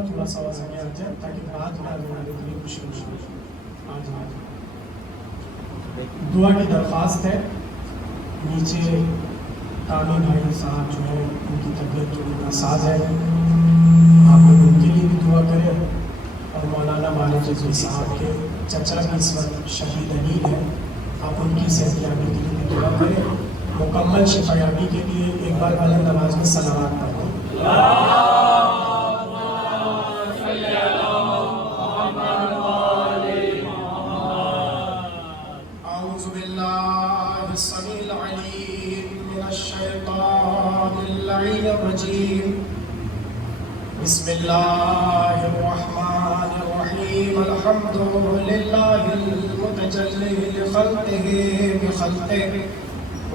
تھوڑا سا آواز آ جائے تاکہ بات نہ ہونے کے لیے کچھ آ جائے. دعا کی درخواست ہے. نیچے کامی بھائی صاحب جو ہے ان کی طبیعت تھوڑی ناساز ہے, آپ لوگ ان کے لیے بھی دعا کریں. اور مولانا مالک رضوی صاحب کے چچا بھی اس وقت شہید علیل ہے, آپ ان کی صحت یابی کے لیے بھی دعا کریں. مکمل شفا یابی کے لیے ایک بار بلند آواز میں صلوات پڑھیں. اعوذ باللہ السمیع العلیم من الشیطان اللعین الرجیم. بسم اللہ الرحمن الرحیم. الحمد للہ المتجلی لخلقہ بخلقہ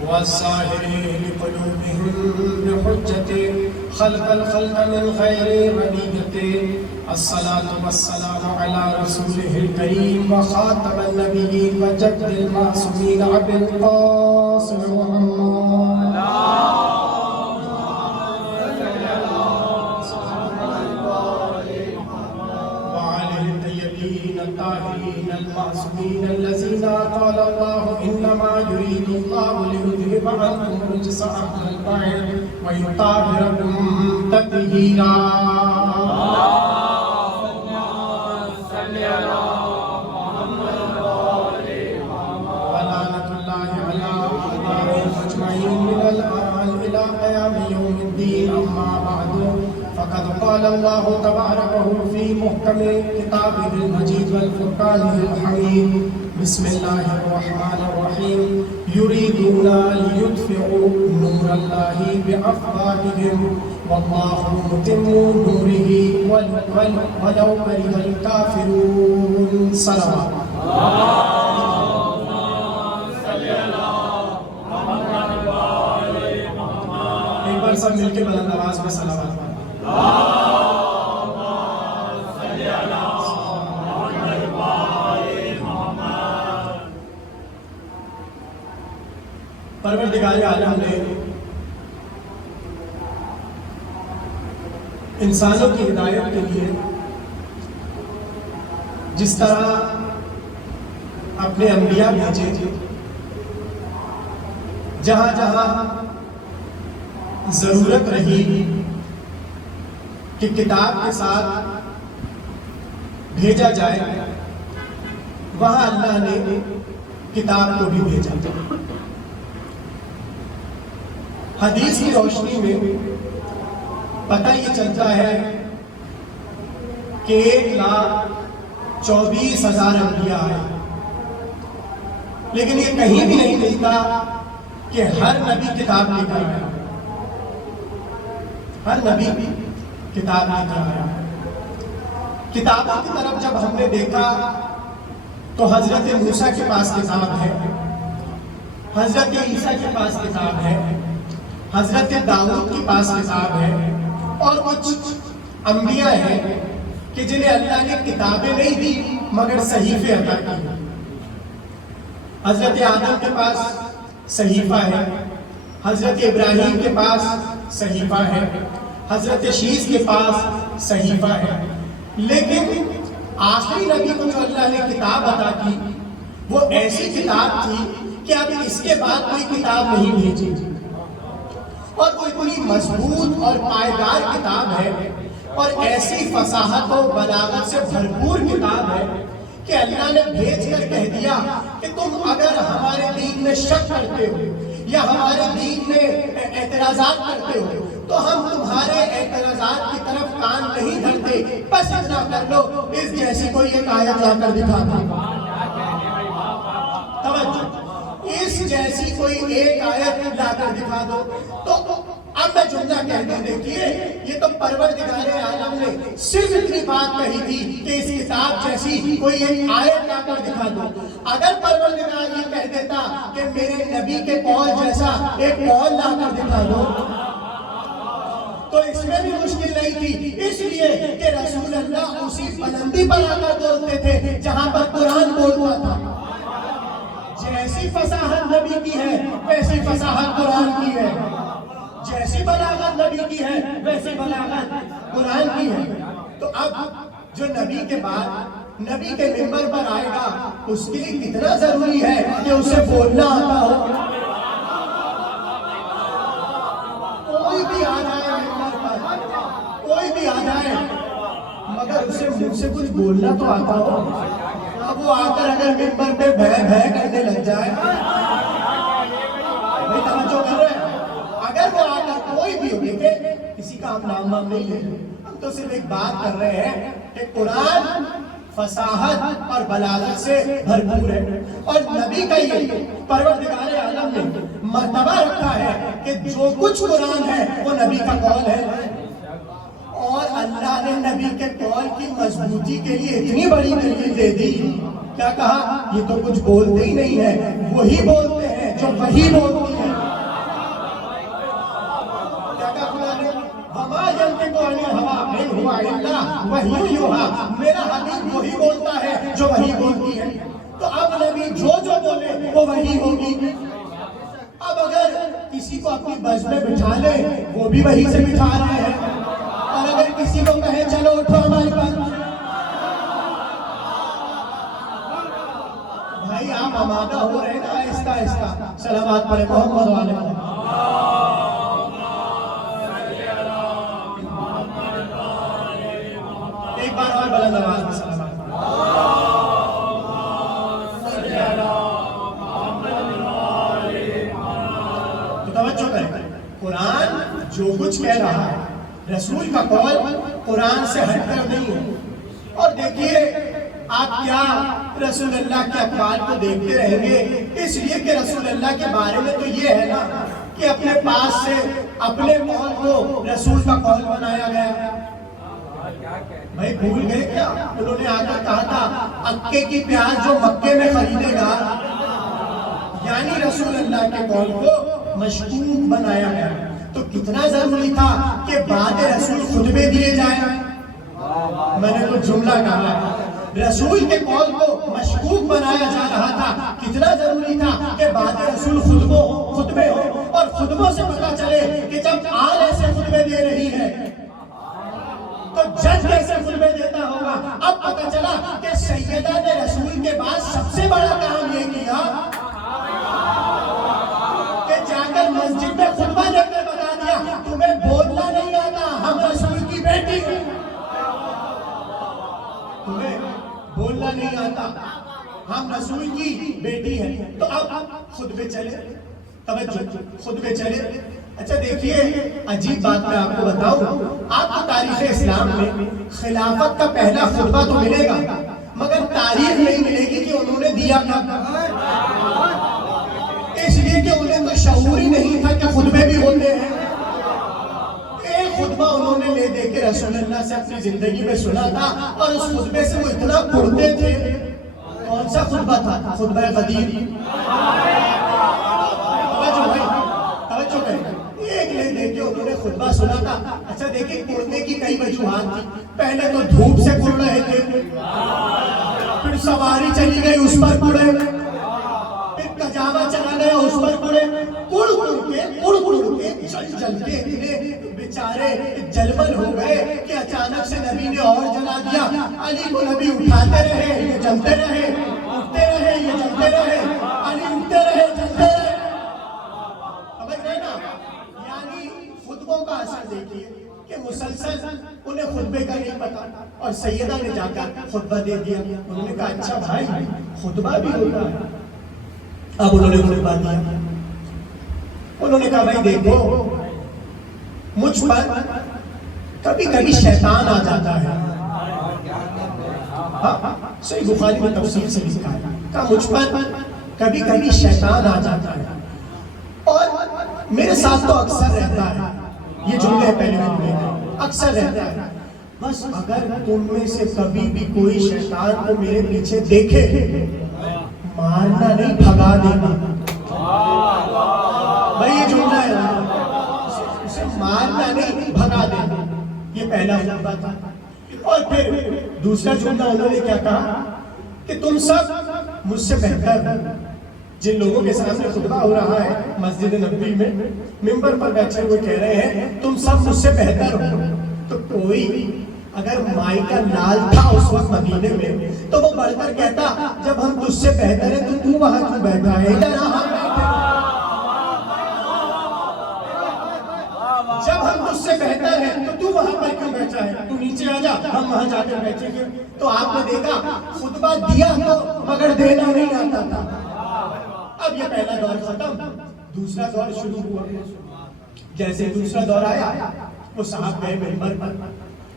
والظاہر لقلوبہم بحجتہ خلق الخلق من غیر ربیبتہ. الصلاة والسلام علی رسولہ الکریم وخاتم النبیین وجد المعصومین ابی القاسم محمد. الطاهرين المعصومين الذين قال الله إنما يريد الله ليذهب عنكم الرجس أهل البيت ويطهركم تطهيرا. ولعنة الله على أعدائهم أجمعين من الآن إلى قيام يوم الدين. أما بعد فقد قال الله تبارك في محكم كتابه المجيد والفرقان الحميد. بسم الله الرحمن الرحيم. يريدون ليطفئوا نور الله بأفواههم والله متم نوره ولو كره الكافرون. صلوات. ایک بار سب مل کے بلند آواز میں صلوات. پروردگار عالم نے انسانوں کی ہدایت کے لیے جس طرح اپنے انبیاء بھیجے, جہاں جہاں ضرورت رہی کہ کتاب کے ساتھ بھیجا جائے, وہاں اللہ نے کتاب کو بھی بھیجا. حدیث کی روشنی میں پتہ یہ چلتا ہے کہ 1,24,000 انبیاء آئے, لیکن یہ کہیں بھی نہیں ملتا کہ ہر نبی کتاب لے کر آیا. ہر نبی بھی کتاب لے کر آیا. کتابوں کی طرف جب ہم نے دیکھا تو حضرت موسیٰ کے پاس کتاب ہے, حضرت عیسیٰ کے پاس کتاب ہے, حضرت داؤد کے پاس کتاب ہے, اور کچھ انبیاء ہیں کہ جنہیں اللہ نے کتابیں نہیں دی مگر صحیفے عطا کی. حضرت آدم کے پاس صحیفہ ہے, حضرت ابراہیم کے پاس صحیفہ ہے, حضرت شیس کے پاس صحیفہ ہے. لیکن آخری نبی کو جو اللہ نے کتاب عطا کی وہ ایسی کتاب تھی کہ اب اس کے بعد کوئی کتاب نہیں بھیجی, اور وہ اتنی مضبوط اور پائیدار کتاب ہے اور ایسی فصاحت و بلاغت سے بھرپور کتاب ہے کہ اللہ نے بھیج کر کہہ دیا کہ تم اگر ہمارے دین میں شک کرتے ہو یا ہمارے دین میں اعتراضات کرتے ہو تو ہم تمہارے اعتراضات کی طرف کان نہیں دھرتے, بس اتنا کر لو اس جیسی کوئی ایک آیت لا کر دکھا دو. توجہ, اس جیسی کوئی ایک آیت لا کر دکھا دو. تو اب میں جملہ کہتا ہوں, دیکھیے یہ تو پروردگار عالم نے صرف اتنی بات کہی تھی کہ اس کتاب جیسی کوئی ایک آیت لا کر دکھا دو. اگر پروردگار یہ کہہ دیتا کہ میرے نبی کے قول جیسا ایک قول لا کر دکھا دو تو اس میں بھی مشکل نہیں تھی, اس لیے کہ رسول اللہ اسی بلندی پر آ کر بولتے تھے جہاں پر قرآن بولتا تھا. جیسی فصاحت نبی کی ہے ویسی فصاحت قرآن کی ہے, جیسی بلاغت نبی کی ہے ویسی بلاغت قرآن کی ہے. تو اب جو نبی کے بعد نبی کے ممبر پر آئے گا اس کے لیے کتنا ضروری ہے کہ اسے بولنا آتا ہو. کوئی بھی آ جائے ممبر پر، کوئی بھی آ جائے، مگر اسے منہ سے کچھ بولنا تو آتا ہو. اب وہ آ کر اگر ممبر پہ بھے کرنے لگ جائے، بھائی توجہ کر رہے ہیں، اگر وہ آ کر کوئی بھی ہو، دیکھیں کسی کا ہم نام نہیں لے رہے، ہم تو صرف ایک بات کر رہے ہیں کہ قرآن فصاحت اور بلاغت سے بھرپور ہے، اور نبی کا یہ پروردگار عالم نے مرتبہ رکھا ہے کہ جو کچھ قرآن ہے وہ نبی کا قول ہے. اور اللہ نے نبی کے قول کی مضبوطی کے لیے اتنی بڑی دلیل دے دی. کیا کہا؟ یہ تو کچھ بولتے ہی نہیں ہے، وہی بولتے ہیں جو وہی بولتی ہے. کیا کہا خدا نے؟ وَمَا يَنْطِقُ عَنِ الْهَوَىٰ إِنْ هُوَ إِلَّا وَحْيٌ يُوحَىٰ. میرا حبیب وہی بولتا ہے جو وہی بولتی ہے. تو اب نبی جو بولے وہ وہی ہوگی. اب اگر کسی کو اپنی بس میں بٹھا لے وہ بھی وہی سے بٹھا رہے ہیں، اور اگر کسی کو کہے چلو اٹھو ہمارے پاس، بھائی آپ آمادہ ہو رہے نا آہستہ آہستہ. صلوات پڑھے محمد والے. ایک بار اور بلند آواز میں صلوات. تو توجہ کریں، قرآن جو کچھ کہہ رہا ہے رسول کا قول قرآن سے ہٹ کر نہیں ہے. اور دیکھیے آپ کیا رسول اللہ کے اقوال کو دیکھتے رہیں گے، اس لیے کہ رسول اللہ کے بارے میں تو یہ ہے نا کہ اپنے پاس سے اپنے قول کو رسول کا قول بنایا گیا. بھائی بھول گئے کیا؟ انہوں نے آ کر کہا تھا اکے کی پیاز جو مکے میں خریدے گا، یعنی رسول اللہ کے قول کو مشکوک بنایا گیا. تو کتنا ضروری تھا کہ بعد رسول خطبے دیے جائیں. میں نے تو جملہ کہا ہے، رسول کے قول کو مشکوک بنایا جا رہا تھا. کتنا ضروری تھا کہ بعد رسول خطبے ہو، اور خطبوں سے پتہ چلے کہ جب آل ایسے خطبے دے رہی ہے تو جج کیسے خطبے دیتا ہوگا. اب پتہ چلا کہ سیدہ نے رسول کے بعد سب سے بڑا کام یہ کیا کہ جا کر مسجد میں خطبہ دے کر بتا دیا تمہیں بولنا نہیں آتا، ہم رسول کی بیٹی ہیں. تمہیں بولنا نہیں آتا، ہم رسول کی بیٹی ہیں. تو اب خطبے چلے، توجہ، خطبے چلے. اچھا دیکھیے عجیب بات میں آپ کو بتاؤں، آپ کو تاریخ اسلام میں خلافت کا پہلا خطبہ تو ملے گا، مگر تاریخ نہیں ملے گی کہ انہوں نے دیا کیا. اس لیے کہ انہیں تو شعور ہی نہیں تھا کہ خطبے بھی ہوتے ہیں. ایک خطبہ انہوں نے لے دے کے رسول اللہ سے اپنی زندگی میں سنا تھا، اور اس خطبے سے وہ اتنا پڑھتے تھے. کون سا خطبہ تھا؟ خطبہ غدیر. توجہ کریں، ایک لے دے کے انہوں نے خطبہ سنا تھا. اچھا دیکھیں قرنے کی کئی وجوہات تھی. پہلے تو دھوپ سے قر رہے تھے، پھر سواری چلی گئی اس پر قرے، پھر کجاوا چلا گیا اس پر قرے. قر کے جل کے اتنے بیچارے جلبل ہو گئے کہ اچانک سے نبی نے اور جلا دیا. علی کو نبی اٹھاتے رہے، یہ جلتے رہے، اٹھتے رہے، یہ جلتے رہے، علی اٹھتے رہے، جلتے رہے. یعنی خطبوں کا اثر دیکھیے کہ مسلسل انہیں خطبے کا نہیں پتا، اور سیدہ نے جا کر خطبہ دے دیا. انہوں نے کہا اچھا بھائی خطبہ بھی ہوتا ہے. اب انہوں نے خطبہ دیا. انہوں نے کہا بھائی دیکھو مجھ پر کبھی کبھی شیطان آ جاتا ہے. صحیح بخاری میں تفسیر سے لکھا ہے، کہا مجھ پر کبھی کبھی شیطان آ جاتا ہے اور میرے ساتھ تو اکثر رہتا ہے. یہ جملے پہلے میں اکثر رہتا ہے. بس اگر تم میں سے کبھی بھی کوئی شیطان کو میرے پیچھے دیکھے مارنا نہیں، بھگا دینا. بھائی یہ جملہ ہے، اسے مارنا نہیں، بھگا دینا. یہ پہلا خطبہ تھا. اور پھر دوسرا جملہ انہوں نے کیا کہا کہ تم سب مجھ سے بہتر ہو. جن لوگوں کے سامنے خطبہ ہو رہا ہے مسجد نبوی میں، ممبر پر بیٹھے ہوئے کہہ رہے ہیں تم سب مجھ سے بہتر ہو. تو کوئی اگر مائی کا لال تھا اس وقت مدینے میں تو وہ بڑھ کر کہتا جب ہم تجھ سے بہتر ہیں تو تو وہاں کیوں بیٹھا ہے؟ جب ہم تجھ سے بہتر ہیں تو تو وہاں پر کیوں بیٹھا ہے؟ تو نیچے آ جا، ہم وہاں جا کر بیٹھیں گے۔ تو آپ نے دیکھا خطبہ دیا تو مگر دینا نہیں آتا تھا۔ اب یہ پہلا دور ختم، دوسرا دور شروع ہوا۔ جیسے دوسرا دور آیا وہ صاحب گئے منبر پر،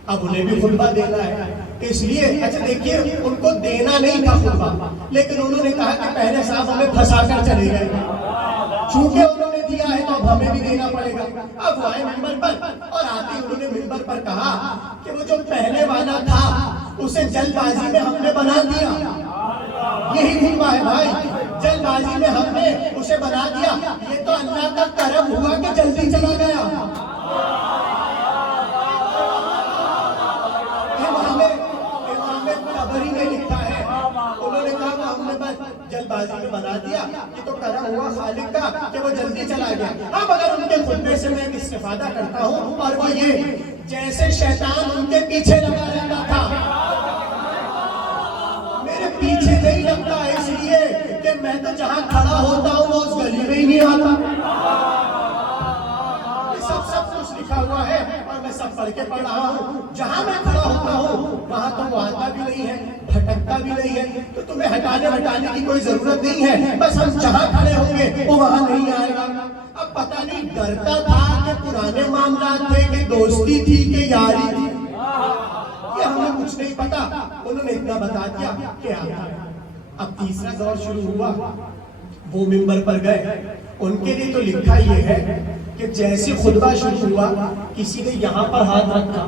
اب انہیں بھی خطبہ دینا ہے، اس لیے اچھا دیکھیے ان کو دینا نہیں تھا خطبہ، لیکن انہوں نے کہا کہ پہلے صاحب ہمیں پھنسا کر چلے گئے، چونکہ انہوں نے دیا ہے تو اب ہمیں بھی دینا پڑے گا۔ اب وہ آئے منبر پر اور آتے انہوں نے منبر پر کہا کہ وہ جو پہلے والا تھا اسے جلد بازی میں ہم نے بنا دیا۔ یہی خطبہ ہے بھائی، جلد بازی میں ہم نے اسے بنا دیا، یہ تو اللہ کا کرم ہوا کہ جلدی چلا گیا۔ طبری نے لکھا ہے، انہوں نے کہا کہ ہم نے بس جلد بازی میں بنا دیا، یہ تو کرم ہوا خالق کا کہ وہ جلدی چلا گیا۔ اب اگر ان کے خطبے سے میں استفادہ کرتا ہوں اور وہ یہ جیسے شیطان ان کے پیچھے لگا رہتا تھا، میرے پیچھے نہیں لگتا اس لیے کہ میں تو جہاں کھڑا ہوتا ہوں وہ اس گلی میں ہی نہیں آتا۔ سب کچھ لکھا ہوا ہے اور میں سب پڑھ کے پڑھ رہا ہوں، جہاں میں کھڑا ہوتا ہوں وہاں تو وہ آتا بھی نہیں ہے، بھٹکتا بھی نہیں ہے، تو تمہیں ہٹانے کی کوئی ضرورت نہیں ہے، بس ہم جہاں کھڑے ہوں گے وہ وہاں نہیں آئے گا۔ اب پتہ نہیں ڈرتا تھا کہ پرانے معاملات تھے کہ دوستی تھی کہ یاری تھی، یہ ہمیں کچھ نہیں پتا، انہوں نے اتنا بتا دیا کہ آتا ہے۔ اب تیسرا دور شروع ہوا، وہ منبر پر گئے، ان کے لیے تو لکھا یہ ہے کہ جیسے خطبہ شروع ہوا کسی نے یہاں پر ہاتھ رکھا،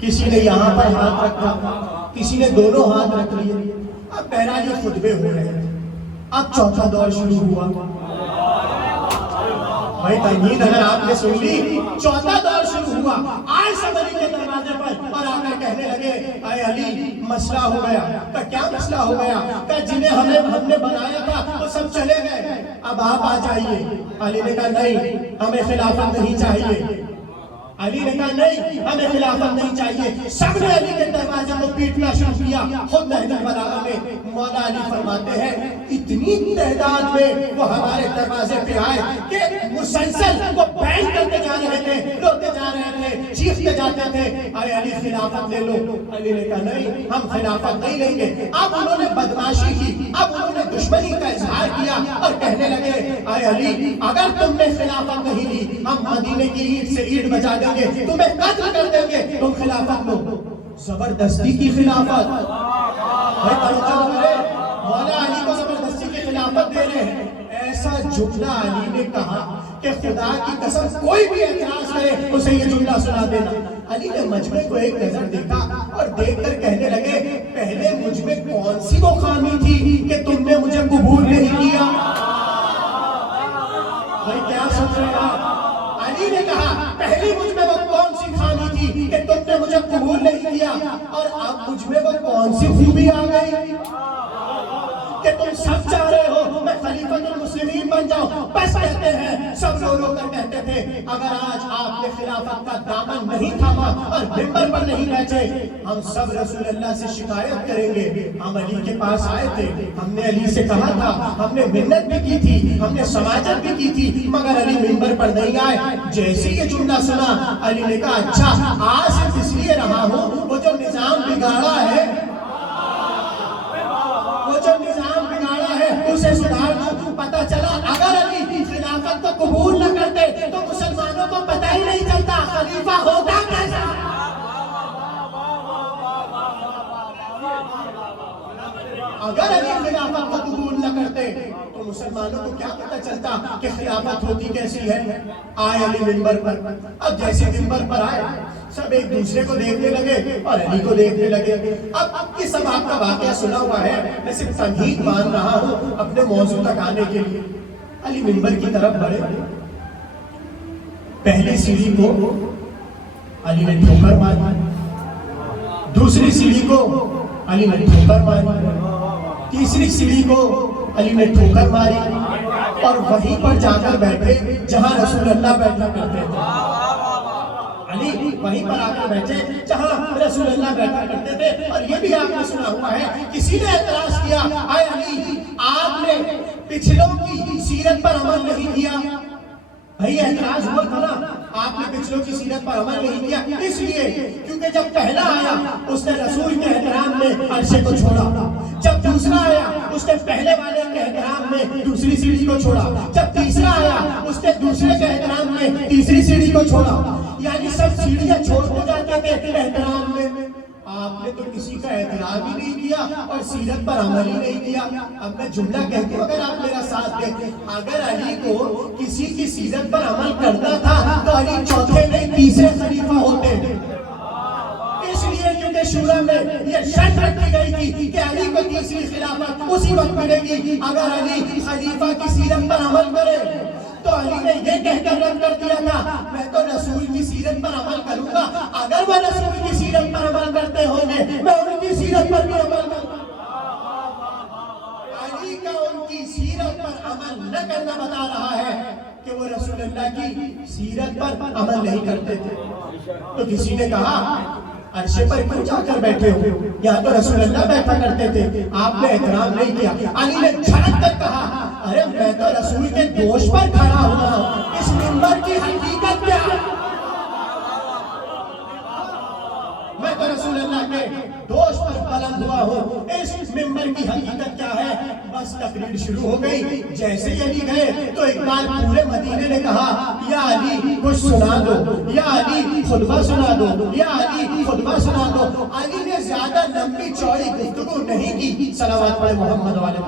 کسی نے یہاں پر ہاتھ رکھا، کسی نے دونوں ہاتھ رکھ لیے۔ اب بہرحال یہ خطبے ہو رہے ہیں۔ اب چوتھا دور شروع ہوا، بھائی تنگید اگر آپ نے سن لی، چوتھا دور شروع ہوا، آئے سب علی کے دروازے پر اور آ کر کہنے لگے اے علی مسئلہ ہو گیا۔ کہ کیا مسئلہ ہو گیا؟ کہ جنہیں ہم نے بنایا تھا وہ سب چلے گئے، اب آپ آ جائیے۔ علی نے کہا نہیں ہمیں خلافت نہیں چاہیے، علی نے کہا نہیں ہمیں خلافت نہیں چاہیے۔ سب نے علی کے دروازے کو پیٹنا شروع کیا۔ خود نہج البلاغہ میں مولا علی فرماتے ہیں اتنی تعداد میں وہ ہمارے دروازے پہ آئے کہ مسلسل وہ بینٹ کرتے جا رہے تھے، روتے جا رہے تھے، چیختے جاتے تھے اے علی خلافت لے لو۔ علی نے کہا نہیں ہم خلافت نہیں لیں گے۔ اب انہوں نے بدماشی کی، اب انہوں نے دشمنی کا اظہار کیا اور کہنے لگے اے علی اگر تم نے خلافت نہیں لی ہم مدینے کی اینٹ سے اینٹ بجا دیں گے، تمہیں قتل کر دیں گے، تم خلافت لو۔ زبردستی کی خلافت، مولا علی کو زبردستی کی خلافت دے رہے ہیں۔ ایسا جملہ علی نے کہا کہ خدا کی قسم کوئی بھی اعتراض کرے اسے یہ جملہ سنا دینا۔ علی نے مجمع کو ایک نظر دیکھا اور دیکھ کر کہنے لگے پہلے مجھ میں کون سی وہ خامی تھی کہ تم نے مجھے قبول نہیں کیا؟ بھائی کیا سوچ رہے ہیں؟ علی نے کہا پہلی مجھ میں وہ کون سی خامی تھی کہ تم نے مجھے قبول نہیں کیا، اور اب مجھ میں وہ کون سی خوبی آ گئی کہ تم سب چاہ رہے ہو میں خلیفۃ المسلمین بن جاؤں۔ بس کہتے ہیں سب رو کر کہتے تھے اگر آج آپ نے خلافت کا دامن نہیں تھاما اور منبر پر نہیں بیٹھے ہم سب رسول اللہ سے شکایت کریں گے۔ ہم علی کے پاس آئے تھے، ہم نے علی سے کہا تھا، ہم نے منت بھی کی تھی، ہم نے سماجت بھی کی تھی، مگر علی منبر پر نہیں آئے۔ جیسے یہ جملہ سنا علی نے کہا اچھا آج صرف اس لیے رہا ہوں وہ جو نظام بگاڑا ہے، وہ جو نظام بگاڑا ہے اسے سدھار دوں۔ پتہ چلا اگر علی خلافت کو قبول نہ کرتے تو مسلمانوں کو پتہ ہی نہیں چلتا خلیفہ ہوتا کیسا۔ اگر علی خلافت کو قبول نہ کرتے تو مسلمانوں کو کیا پتہ چلتا کہ خلافت ہوتی کیسی ہے۔ آئے علی منبر پر، اب جیسے منبر پر آئے سب ایک دوسرے کو دیکھنے لگے اور علی کو دیکھنے لگے۔ اب یہ سب آپ کا واقعہ سنا ہوا ہے، میں صرف تمہید مان رہا ہوں اپنے موضوع تک آنے کے لیے۔ علی منبر کی طرف بڑھے، پہلی سیڑھی کو علی نے ٹھوکر ماری، دوسری سیڑھی کو علی نے ٹھوکر ماری، تیسری سیڑھی کو علی نے ٹھوکر ماری اور وہیں پر جا کر بیٹھے جہاں رسول اللہ بیٹھا کرتے تھے۔ علی وہیں پر آ کر بیٹھے جہاں رسول اللہ بیٹھا کرتے تھے. اور یہ بھی آپ نے سنا ہوا ہے, کسی نے اعتراض کیا, اے علی آپ نے پچھلوں کی سیرت پر عمل نہیں کیا. بھئی اعتراض ہوا تھا نا, آپ نے پچھلوں کی سیرت پر عمل نہیں کیا, اس لیے کیونکہ جب پہلا آیا اس نے رسول کے احترام میں عرش کو چھوڑا, جب دوسرا آیا اس نے پہلے والے کے احترام میں دوسری سیڑھی کو چھوڑا, جب تیسرا آیا اس نے دوسرے کے احترام میں تیسری سیڑھی کو چھوڑا. یعنی سب سیڑھیاں چھوڑتے جاتے تھے احترام میں. آپ نے تو کسی کا احترام ہی نہیں کیا اور سیرت پر عمل ہی نہیں کیا. اب میں جملہ کہتی ہوں اگر آپ میرا ساتھ دیں, اگر علی کو کسی کی سیرت پر عمل کرنا تھا تو علی چوتھے نہیں تیسرے خلیفہ ہوتے. اس لیے کیونکہ شورا میں یہ شرط رکھی گئی تھی کہ علی کو تیسری خلافت اسی وقت ملے گی اگر علی خلیفہ کی سیرت پر عمل کرے. تو علی نے یہ کہہ کر رد کر دیا تھا, میں تو رسول کی سیرت پر عمل کروں گا, اگر وہ رسول کی سیرت پر عمل کرتے ہوں گے میں ان کی سیرت پر بھی عمل کروں گا. علی کا ان کی سیرت پر عمل نہ کرنا بتا رہا ہے کہ وہ رسول اللہ کی سیرت پر عمل نہیں کرتے تھے. تو کسی نے کہا عرش پر کیوں جا کر بیٹھے ہو, یہاں تو رسول اللہ بیٹھا کرتے تھے, آپ نے احترام نہیں کیا. علی نے جھڑک کر کہا, ارے میں تو رسول کے دوش پر کھڑا ہوا ہوں, اس منبر کی حقیقت کیا ہے؟ میں تو رسول اللہ کے دوش پر بلند ہوا ہوں, اس منبر کی حقیقت کیا ہے؟ بس تقریر شروع ہو گئی. جیسے ہی علی گئے تو ایک بار پورے مدینے نے کہا, یا علی کچھ سنا دو, یا علی خطبہ سنا دو, یا علی خطبہ سنا دو. علی نے زیادہ لمبی چوڑی گفتگو نہیں کی. صلوات پڑھے محمد والے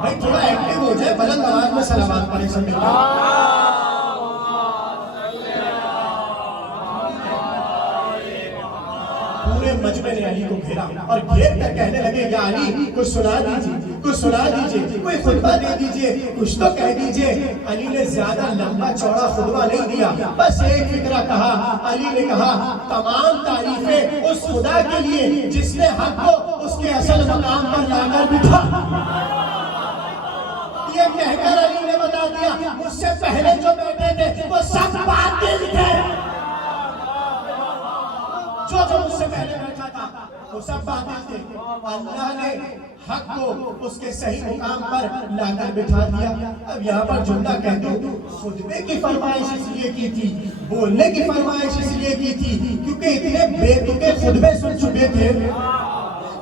بھائی, تھوڑا ایکٹیو ہو جائے, بلند آواز میں صلوات پڑھے سب مل کر. پورے مجمع نے علی کو گھیرا اور گھیر کر کہنے لگے, یا علی کچھ سنا دیجیے, کچھ سنا دیجیے, کوئی خطبہ دے دیجیے, کچھ تو کہہ دیجیے. علی نے زیادہ لمبا چوڑا خطبہ نہیں دیا, بس ایک فکرہ کہا. علی نے کہا, تمام تعریفیں اس خدا کے لیے جس نے حق کو اس کے اصل مقام پر لا کر بٹھا. یہ کہہ کر علی نے بتا دیا, مجھ سے پہلے جو بیٹھے تھے وہ سب باطل تھے. جو مجھ سے پہلے بیٹھا تھا وہ سب باطل تھے. اللہ نے حق کو اس کے صحیح مقام پر لا کر بٹھا دیا. اب یہاں پر جملہ کہتا ہوں, خطبے کی فرمائش اس لیے کی تھی, بولنے کی فرمائش اس لیے کی تھی کیونکہ اتنے بے تکے خطبے سن چکے تھے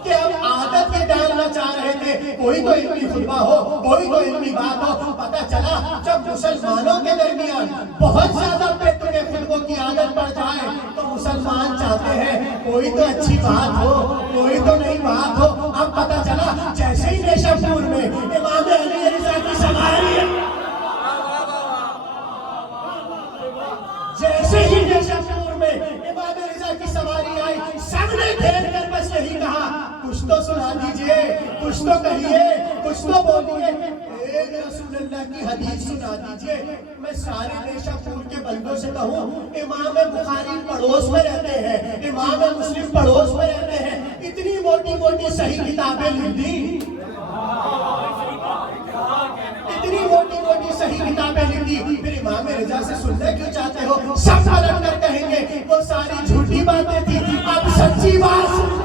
کہ اب عادت کے ڈالنا چاہ رہے تھے, کوئی تو علمی خطبہ ہو, کوئی تو علمی بات ہو. پتہ چلا جب مسلمانوں کے درمیان بہت زیادہ بے تکے خطبوں کی عادت پڑ جائے تو مسلمان چاہتے ہیں کوئی تو اچھی بات ہو, کوئی تو نئی بات ہو. اب پتہ چلا جیسے ہی نیشا پور میں امام علی رضا کی سواری ہے, جیسے ہی نیشا پور میں امام رضا کی سواری آئی, سب نے گھیر کر بس یہی کہا, کچھ تو سنا دیجئے, کچھ تو کہیے, کچھ تو بولیے, ایک رسول اللہ کی حدیث سنا دیجئے. میں سارے نیشا پور کے بندوں سے کہوں, امام بخاری پڑوس میں رہتے ہیں, امام مسلم پڑوس میں رہتے ہیں, اتنی موٹی موٹی صحیح کتابیں لکھ دی, اتنی موٹی موٹی صحیح کتابیں لکھ دی, پھر امام رضا سے سننا کیوں چاہتے ہو؟ سب پلٹ کر کہیں گے وہ ساری جھوٹی باتیں تھی, اب سچی بات سن.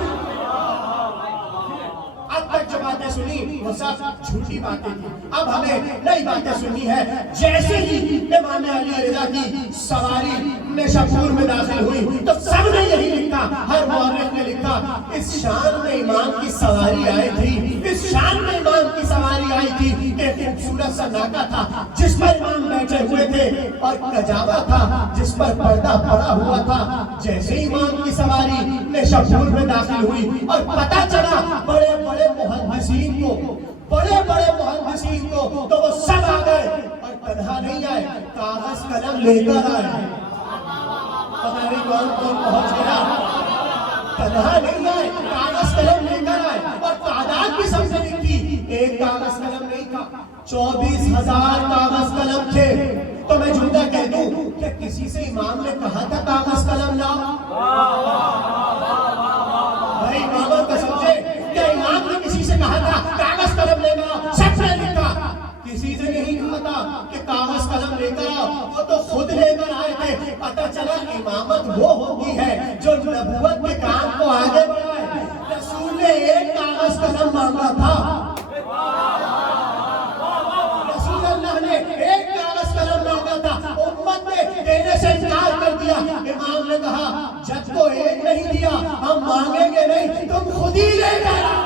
اب تک جو باتیں سنی وہ سب جھوٹی باتیں تھی, اب ہمیں نئی باتیں سننی ہے. جیسے ہی امام علی رضا کی سواری نیشاپور میں داخل ہوئی تو سب نے یہی لکھا, ہر مورخ نے لکھا, اس شان میں امام کی سواری آئی تھی, اس شان میں امام کی سواری آئی تھی کہ خوبصورت سا ناکا تھا جس پر امام بیٹھے ہوئے تھے اور کجاوا تھا جس پر پردہ پڑا ہوا تھا. جیسے ہی امام کی سواری نیشاپور میں داخل ہوئی اور پتہ چلا بڑے بڑے محدثین کو, تو وہ سب آ گئے اور تنہا نہیں آئے, کاغذ قلم لے کر آئے. پتہ نہیں کون کون پہنچ گیا, تنہا نہیں آئے, کاغذ قلم لے کر آئے, اور تعداد بھی سب سے لکھی. ایک کاغذ قلم نہیں تھا, 24,000 کاغذ قلم تھے. تو میں جملہ کہہ دوں کہ کسی سے امام نے کہا تھا کاغذ قلم لا؟ بھائی اماموں کو سمجھے, کیا امام نے کسی سے کہا تھا کاغذ قلم لے لا؟ سب نے لکھا, کسی سے نہیں کہا تھا. لے کر آؤ، وہ تو خود لے کر آئے تھے. پتہ چلا امامت وہ ہوتی ہے جو نبوت کے کام کو آگے بڑھائے. رسول نے ایک کاغذ قلم مانگا تھا، رسول اللہ نے ایک کاغذ قلم مانگا تھا، امت نے دینے سے انکار کر دیا. امام نے کہا جج کو ایک نہیں دیا، ہم مانگیں گے نہیں، تم خود ہی لے کر آؤ.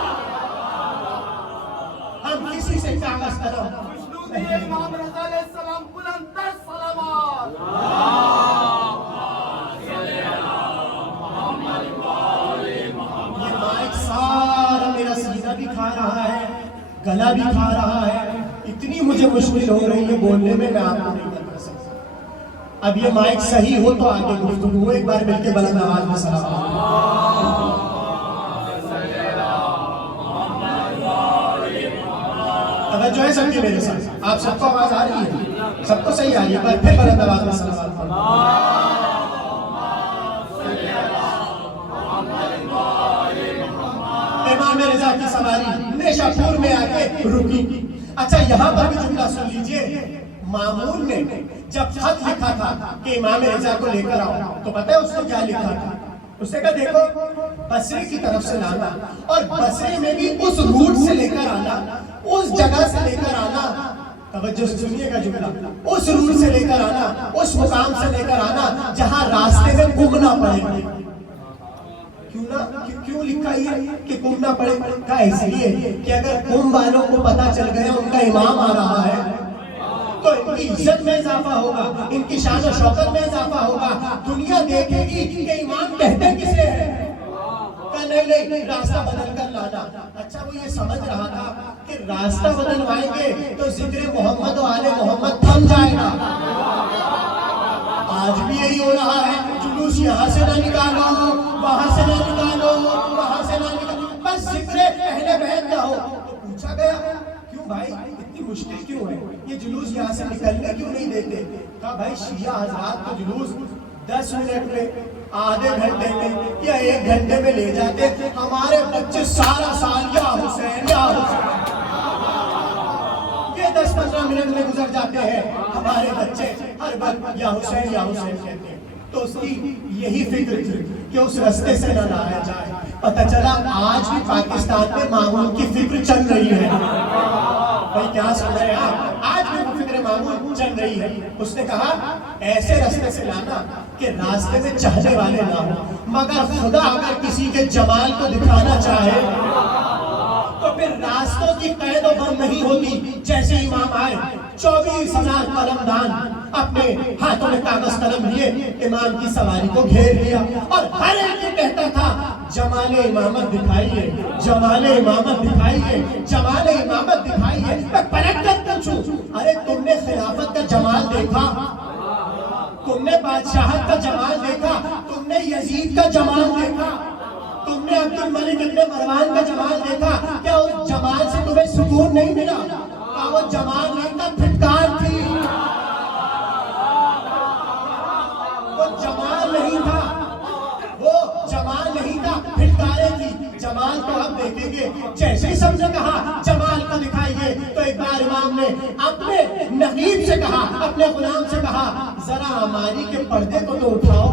ہم کسی سے کاغذ قلم امام رضا علیہ السلام بلند تر صلوات. یہ مائک سارا میرا سینہ بھی کھا رہا ہے، گلا بھی کھا رہا ہے. اتنی مجھے مشکل ہو رہی ہے بولنے میں، میں آپ کو نہیں بتا سکتا. اب یہ مائک صحیح ہو تو آگے گفتگو. ایک بار مل کے بلند آواز میں صلوات. توجہ ہے سب کی میرے ساتھ؟ آپ سب کو آواز آ رہی ہے؟ سب کو صحیح آ رہی ہے؟ پر پھر بلند آواز میں صلوات. امام رضا کی سواری نیشا پور میں آ کے رکی. اچھا یہاں پر بھی جملہ سن لیجئے. مامون نے جب خط لکھا تھا کہ امام رضا کو لے کر آؤ تو پتہ ہے اس نے کیا لکھا تھا؟ اس نے کہا دیکھو بصرے کی طرف سے لانا، اور بصرے میں بھی اس روٹ سے لے کر آنا، اس جگہ سے لے کر آنا. توجہ سے سنیے گا جملہ. اس روٹ سے لے کر آنا، اس مقام سے لے کر آنا جہاں راستے میں گم نہ پڑے. کیوں لکھا یہ کہ گم نہ پڑے؟ کہا اس لیے کہ اگر گم والوں کو پتہ چل گیا ان کا امام آ رہا ہے تو ان کی عزت میں اضافہ ہوگا، ان کی شان و شوکت میں اضافہ ہوگا. دنیا دیکھے گی کہ امام کہتے کسے ہیں. کہا نہیں راستہ بدل کر لانا. اچھا وہ یہ سمجھ رہا تھا کہ راستہ بدلوائیں گے تو ذکر محمد و آل محمد تھم جائے گا. آج بھی یہی ہو رہا ہے. جلوس یہاں سے نہ نکالو، وہاں سے نہ نکالو، وہاں سے نہ نکالو، بس ذکر اہل بیت نہ ہو. تو پوچھا گیا کیوں بھائی اتنی مشکل کیوں ہے؟ یہ جلوس یہاں سے نکلنے کیوں نہیں دیتے؟ کہا بھائی شیعہ حضرات تو جلوس 10 منٹ میں، آدھے گھنٹے میں یا 1 گھنٹے میں لے جاتے. ہمارے بچے سارا سال یا حسین یا حسین، یہ 10-15 منٹ میں گزر جاتے ہیں. ہمارے بچے ہر وقت یا حسین کہتے ہیں. تو اس کی یہی فکر تھی کہ اس رستے سے نہ لایا جائے. پتہ چلا آج بھی پاکستان میں مامون کی فکر چل رہی ہے. بھائی کیا سن رہے ہیں آپ؟ آج بھی فکر مامون چل رہی ہے. اس نے کہا ایسے رستے سے لانا کہ راستے میں چہلے والے نہ ہو، مگر خدا اگر کسی کے جمال کو دکھانا چاہے تو پھر راستوں کی قید و بند نہیں ہوتی. جیسے امام آئے 24,000 قلمدان اپنے ہاتھوں میں کاغذ قلم لیے امام کی سواری کو گھیر لیا، اور ہر ایک یہ کہتا تھا جمال امامت دکھائیے، جمال امامت دکھائیے، جمال امامت دکھائیے. میں پلٹ کر پوچھوں ارے تم نے خلافت کا جمال دیکھا؟ تم نے بادشاہت کا جمال دیکھا؟ تم نے یزید کا جمال دیکھا؟ تم نے عبد الملک ابن مروان کا جمال دیکھا؟ کیا اس جمال سے تمہیں سکون نہیں ملا؟ کہا وہ جمال نہیں تھا، پھٹکار تھی. وہ جمال نہیں تھا، وہ جمال نہیں تھا، پھٹکاریں تھی. جمال کو اب دیکھیں گے. جیسے ہی سب نے کہا جمال کو دکھائیے تو ایک بار امام نے اپنے نقیب سے کہا، اپنے غلام سے کہا ذرا ہماری کے پردے کو تو اٹھاؤ،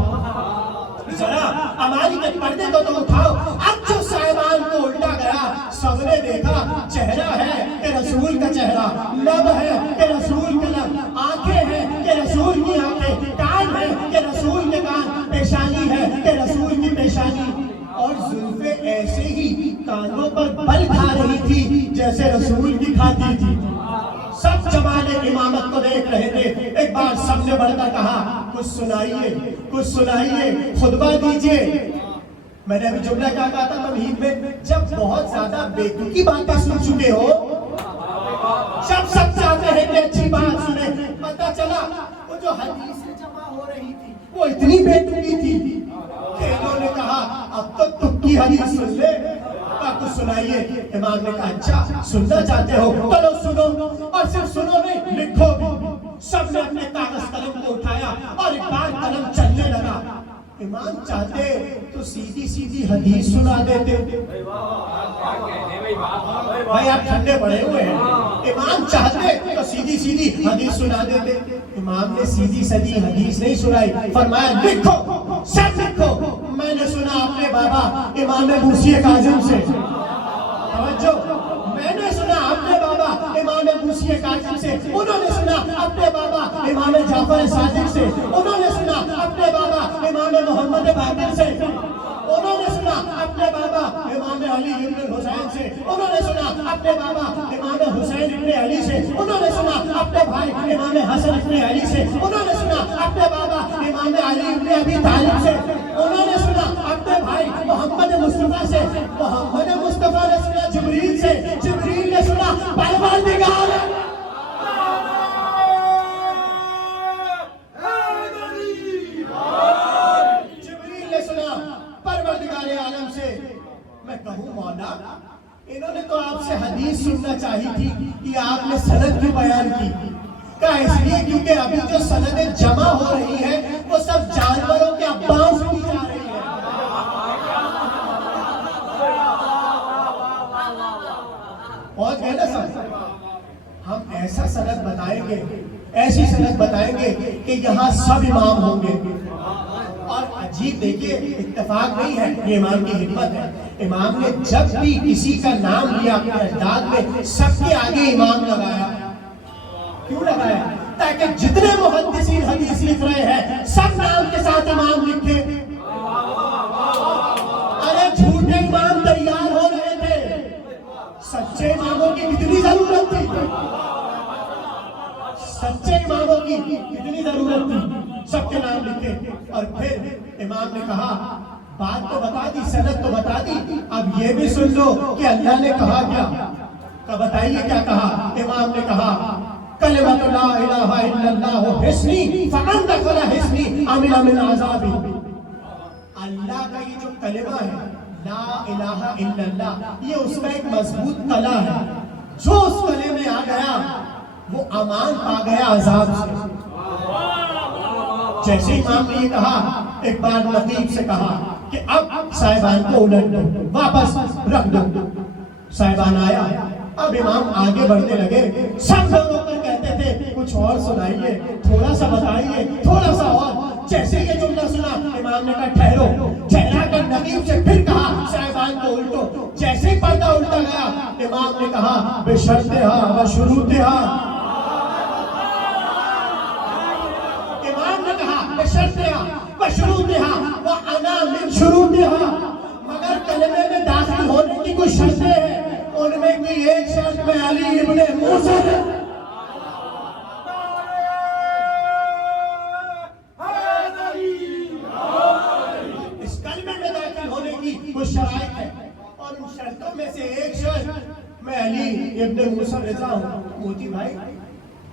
ذرا ہماری کے پردے کو تو اٹھاؤ. اب جو صاحبان کو الٹا گیا سب نے دیکھا چہرہ ہے کہ رسول کا چہرہ، لب ہے کہ رسول کا لب، آنکھیں ہیں کہ رسول کی آنکھیں، کان ہے کہ رسول کے کان، پیشانی ہے کہ رسول کی پیشانی، اور زلفیں ایسے ہی کانوں پر بل کھا رہی تھی جیسے رسول کی کھاتی تھی. سب جمال امامت کو دیکھ رہے تھے. ایک بار سب نے بڑھ کر کہا کچھ سنائیے، کچھ سنائیے، خطبہ دیجئے. میں نے ابھی جملہ کیا کہا تھا تمہید میں؟ جب بہت زیادہ بیتوکی باتیں سن چکے ہو سب چاہتے ہیں کہ اچھی بات سنیں. پتہ چلا وہ جو حدیثیں جمع ہو رہی تھی وہ اتنی بیتوکی تھی کہ انہوں نے کہا اب تو تکی حدیث سن لے. کچھ سنائیے. امام نے کہا اچھا سننا چاہتے ہو چلو سنو، اور صرف سنو نہیں لکھو بھی. سب نے اپنے کاغذ قلم کو اٹھایا اور ایک بار قلم چلنے لگا. امام چاہتے تو سیدھی سیدھی حدیث سنا دیتے. بھائی آپ ٹھنڈے پڑے ہوئے ہیں. امام چاہتے تو سیدھی سیدھی حدیث سنا دیتے. امام نے سیدھی سیدھی حدیث نہیں سنائی. فرمایا لکھو, سب لکھو. میں نے سنا اپنے بابا امام موسی کاظم سے. توجہ, میں نے سنا اپنے بابا امام موسی کاظم سے. انہوں نے سنا اپنے بابا امام جعفر صادق سے. انہوں نے سنا اپنے بابا امام محمد باقر سے. انہوں نے سنا اپنے بابا امام علی ابن الحسین سے. انہوں نے سنا اپنے بابا امام حسین ابن علی سے. انہوں نے سنا اپنے بھائی امام حسن ابن علی سے. انہوں نے سنا اپنے بابا امام علی ابن ابی طالب سے. انہوں نے سنا اپنے بھائی محمد مصطفیٰ سے. محمد مصطفیٰ نے سنا جبریل سے. جبریل نے سنا پروردگار. میں کہوں مولا, انہوں نے تو آپ سے حدیث سننا چاہی تھی کہ آپ نے سند کیوں بیان کی؟ کہا اس لیے کیونکہ ابھی جو سندیں جمع ہو رہی ہے وہ سب جانوروں کے اباؤں سنی جا رہی ہے. پہنچ گئے نا سر؟ ہم ایسا سند بتائیں گے, ایسی سند بتائیں گے کہ یہاں سب امام ہوں گے. اور عجیب دیکھیے, اتفاق نہیں ہے, یہ امام کی حکمت ہے. امام نے جب بھی کسی کا نام لیا اپنے اجداد میں, سب کے آگے امام لگایا. کیوں لگایا؟ تاکہ جتنے محدثین حدیث لکھ رہے ہیں سب نام کے ساتھ امام لکھے. ارے جھوٹے امام تیار ہو رہے تھے, سچے اماموں کی کتنی ضرورت تھی. سچے اماموں کی کتنی ضرورت تھی. سب کے نام لکھے. اور پھر امام نے کہا بات تو بتا دی, سند تو بتا دی, اب یہ بھی سن لو کہ اللہ نے کہا کیا. کہ بتائیے کیا کہا. امام نے کہا کلمۃ لا الہ الا اللہ حسنی فمن دخل حسنی امن من عذابی. اللہ کا یہ جو کلمہ ہے لا الہ الا اللہ, یہ اس کا ایک مضبوط کلا ہے. جو اس کلمے میں آ گیا وہ امان پا گیا عذاب سے. جیسے امام نے یہ کہا, ایک بار نقیب سے کہا کہ اب صاحبان کو الٹ دو, واپس رکھ دو. صاحبان آیا, اب امام آگے بڑھنے لگے. سب لوگوں پر کہتے تھے کچھ اور سنائیے, تھوڑا سا بتائیے, تھوڑا سا اور. جیسے یہ جملہ سنا امام نے کہا ٹھہرو. ٹھہرا کر نقیب سے پھر کہا صاحبان کو الٹو. جیسے ہی پردہ الٹا گیا امام نے کہا بشرطہا و شروطہا. بشرطہا و شروطہا وانا من شروطہا. مگر کلمے میں داخل ہونے کی کچھ شرطیں ہیں, ان میں کی ایک شرط میں علی ابن موسی. اس کلمے میں داخل ہونے کی کچھ شرائط ہے, اور ان شرطوں میں سے ایک شرط میں علی ابن موسی رضا ہوں. موتی بھائی,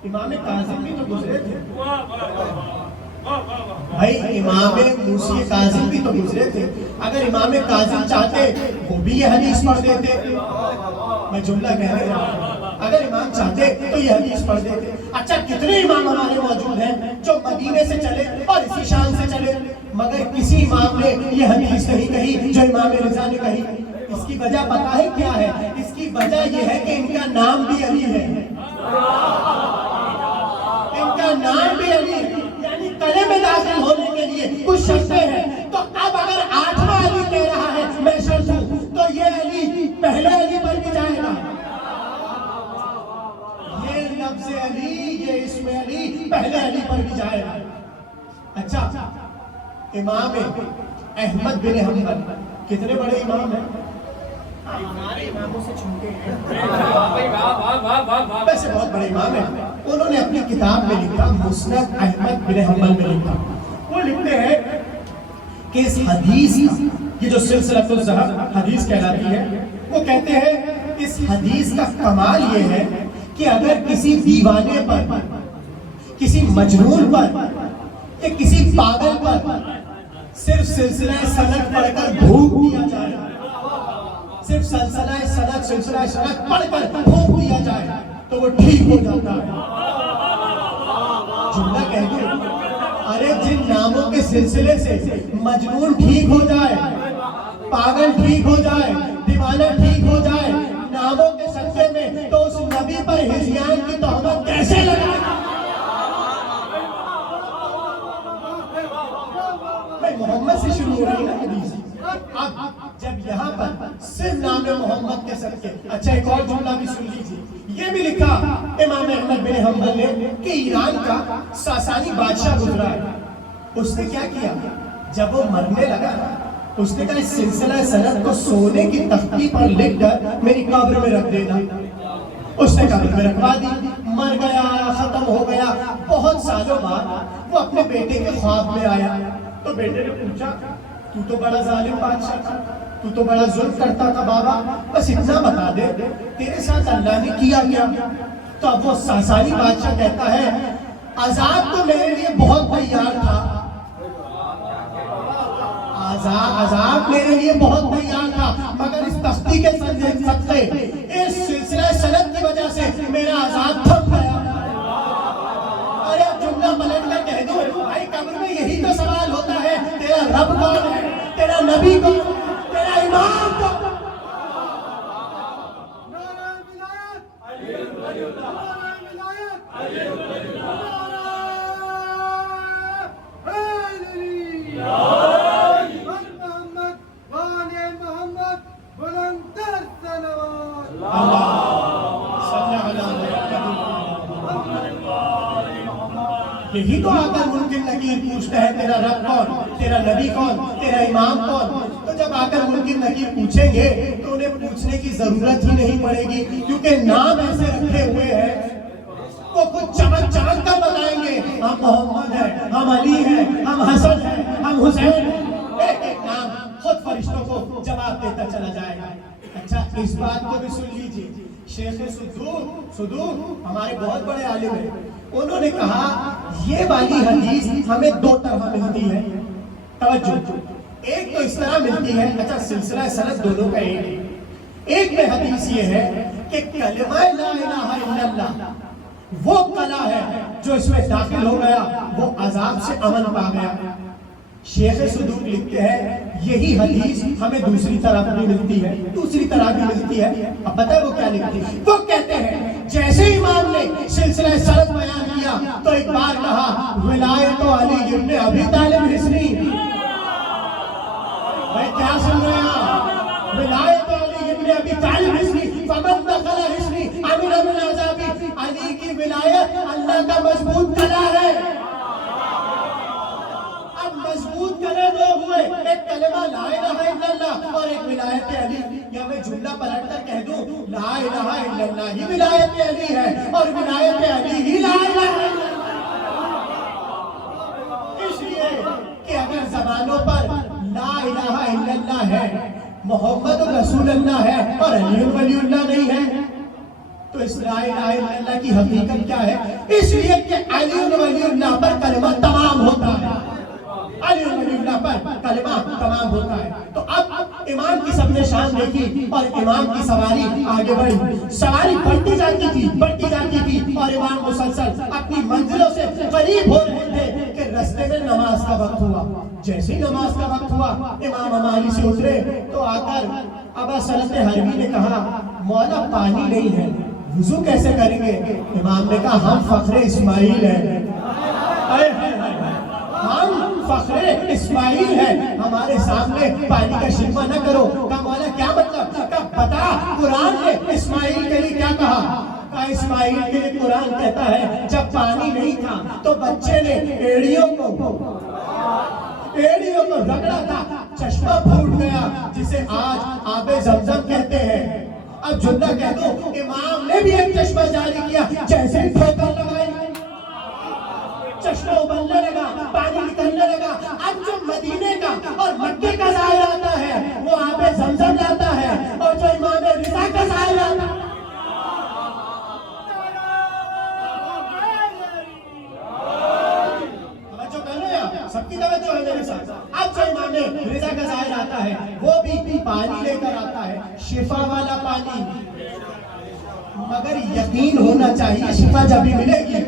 امام کاظم بھی تو گزرے تھے. بھائی امام موسی کاظم بھی تو گزرے تھے. اگر امام کاظم چاہتے وہ بھی یہ حدیث پڑھ دیتے. میں جملہ کہہ رہا ہوں, اگر امام چاہتے تو یہ حدیث پڑھ دیتے. اچھا کتنے امام ہمارے موجود ہیں جو مدینے سے چلے اور اسی شان سے چلے, مگر کسی امام نے یہ حدیث نہیں کہی جو امام رضا نے کہی. اس کی وجہ پتہ ہے کیا ہے؟ اس کی وجہ یہ ہے کہ ان کا نام بھی علی ہے. ان کا نام بھی علی ہے. کلمے میں داخل ہونے کے لیے کچھ شرطیں ہیں. تو اب اگر 8واں علی کہہ رہا ہے میں شرط ہوں, تو یہ علی پہلے علی پر بھی جائے گا. یہ لفظ علی, یہ اسم علی پہلے علی پر بھی جائے گا. اچھا, امام احمد بن حنبل کتنے بڑے امام ہیں؟ ہمارے اماموں سے چھوٹے ہیں, ویسے بہت بڑے امام ہیں. انہوں نے اپنی کتاب میں لکھا, مسند احمد بن حنبل میں لکھا. وہ لکھتے ہیں کہ اس حدیث, یہ جو سلسلۃ الذہب حدیث کہلاتی ہے, وہ کہتے ہیں اس حدیث کا کمال یہ ہے کہ اگر کسی دیوانے پر, کسی مجنون پر یا کسی پاگل پر صرف سلسلہ سند پڑھ کر بھوک دیا جائے, صرف سلسلہ سند پڑھ کر بھوک دیا جائے تو وہ ٹھیک ہو جاتا ہے. جملہ کہہ دوں, ارے جن ناموں کے سلسلے سے مجنون ٹھیک ہو جائے، پاگل ٹھیک ہو جائے، دیوانہ ٹھیک ہو جائے ناموں کے صدقے میں، تو اس نبی پر ہذیان کی تہمت کیسے لگائے؟ محمد سے شروع ہو رہی ہے حدیث۔ اب جب یہاں پر صرف نام محمد کے صدقے، اچھا ایک اور جملہ بھی سن لیجیے، یہ بھی لکھا امام احمد بن حنبل نے کہ ایران کا ساسانی بادشاہ گزرا ہے، اس نے کیا کیا؟ جب وہ مرنے لگا اس نے کہا اس سلسلہ سند کو سونے کی تختی پر لکھ کر میری قبر میں رکھ دینا۔ اس نے قبر میں رکھوا دی، مر گیا، ختم ہو گیا۔ بہت سالوں بعد وہ اپنے بیٹے کے خواب میں آیا تو بیٹے نے پوچھا تو تو بڑا ظالم بادشاہ تھا، تو تو بڑا ظلم کرتا تھا بابا، بس اتنا بتا دے تیرے ساتھ اللہ نے کیا کیا؟ تو اب وہ ساسانی بادشاہ کہتا ہے عذاب تو میرے لیے بہت تیار تھا، عذاب میرے لیے بہت تیار تھا، مگر اس تختی کے صدقے اس سلسلہ سند کی وجہ سے میرا عذاب تھم گیا۔ ارے اب جملہ پلٹ کر کہہ دو بھائی قبر میں یہی تو سوال ہوتا ہے، تیرا رب کون ہے، تیرا نبی کون، تیرا امام کون؟ یہی تو آ کر منکر نکیر پوچھتا ہے تیرا رب کون، تیرا نبی کون، تیرا امام کون؟ تو جب آ کر منکر نکیر پوچھیں گے تو انہیں پوچھنے کی ضرورت ہی نہیں پڑے گی، کیونکہ نام ایسے رکھے ہوئے ہیں وہ کچھ چمک چمک کر بتائیں گے ہم محمد ہیں، ہم علی ہیں، ہم حسن ہیں، ہم حسین ہیں۔ ایک ایک نام خود فرشتوں کو جواب دیتا چلا جائے گا۔ اچھا اس بات کو بھی سن لیجیے، شیخ صدوق ہمارے بہت بڑے عالم ہیں، انہوں نے کہا یہ والی حدیث ہمیں دو طرح ملتی ہے، توجہ، ایک تو اس طرح ملتی ہے، اچھا سلسلہ سند دونوں کا ایک میں حدیث یہ ہے کہ کلمہ لا الہ الا اللہ وہ کلا ہے جو اس میں داخل ہو گیا وہ عذاب سے امن پا گیا۔ شیخ صدوق لکھتے ہیں یہی حدیث ہمیں دوسری طرح بھی ملتی ہے، دوسری طرح بھی ملتی ہے۔ اب پتہ ہے وہ کیا لکھتی ہے؟ وہ کہتے ہیں جیسے امام نے سلسلہ سند بیان کیا تو ایک بار کہا ولایت علی ابن ابی طالب حسنی، بھائی کیا سن رہے ہیں؟ ولایت علی ابن ابی طالب حسنی، فمن دخل حسنی امن من عذابی، علی کی ولایت اللہ کا مضبوط کلا ہے۔ مضبوط کلے دو ہوئے، ایک کلمہ لا الہ الا اللہ اور ایک ولایت علی، یا میں جملہ پلٹ کر کہہ دوں لا الہ الا اللہ ہی ولایت علی ہے اور ولایت علی ہی لا الہ الا اللہ۔ اس لیے کہ اگر زبانوں پر لا الہ الا اللہ ہے، محمد رسول اللہ ہے اور علی ولی اللہ نہیں ہے تو اس لا الہ الا اللہ کی حقیقت کیا ہے؟ اس لیے کہ علی ولی اللہ پر کلمہ تمام ہوتا ہے، علی ولی اللہ پر کلمہ تمام ہوتا ہے۔ تو اب امام کی سب نے شان دیکھی اور امام کی سواری آگے بڑھی، سواری بڑھتی جاتی تھی اور امام مسلسل اپنی منزلوں سے قریب ہو رہے تھے کہ رستے میں نماز کا وقت ہوا۔ جیسے ہی نماز کا وقت ہوا امام ہماری سے اترے تو آ کر ابا سلط حربی نے کہا مولا پانی نہیں ہے، وضو کیسے کریں گے؟ امام نے کہا ہم فخر اسماعیل ہیں، ہم فخر اسماعیل ہے، ہمارے سامنے پانی کا شکوہ نہ کرو۔ کہا مولا کیا مطلب؟ کہا بتا قرآن نے اسماعیل کے لیے کیا کہا؟ کہا اسماعیل کے لیے قرآن کہتا ہے جب پانی نہیں تھا تو بچے نے ایڑیوں کو رگڑا تھا، چشمہ پھوٹ گیا جسے آج آب زمزم کہتے ہیں۔ اب جملہ کہہ دو امام نے بھی ایک چشمہ جاری کیا، جیسے ہی ٹھوکر لگائی چشمہ ابلنے لگا، پانی نکلنے لگا۔ اب جو مدینے کا اور مکے کا ظاہر آتا ہے وہ آب زمزم لاتا ہے، اور جو امام رضا کا ظاہر آتا ہے سب کی توجہ ہے میرے ساتھ۔ اب جو امام رضا کا ظاہر آتا ہے وہ بھی پانی لے کر آتا ہے، شفا والا پانی، مگر یقین ہونا چاہیے شفا جب بھی ملے گی۔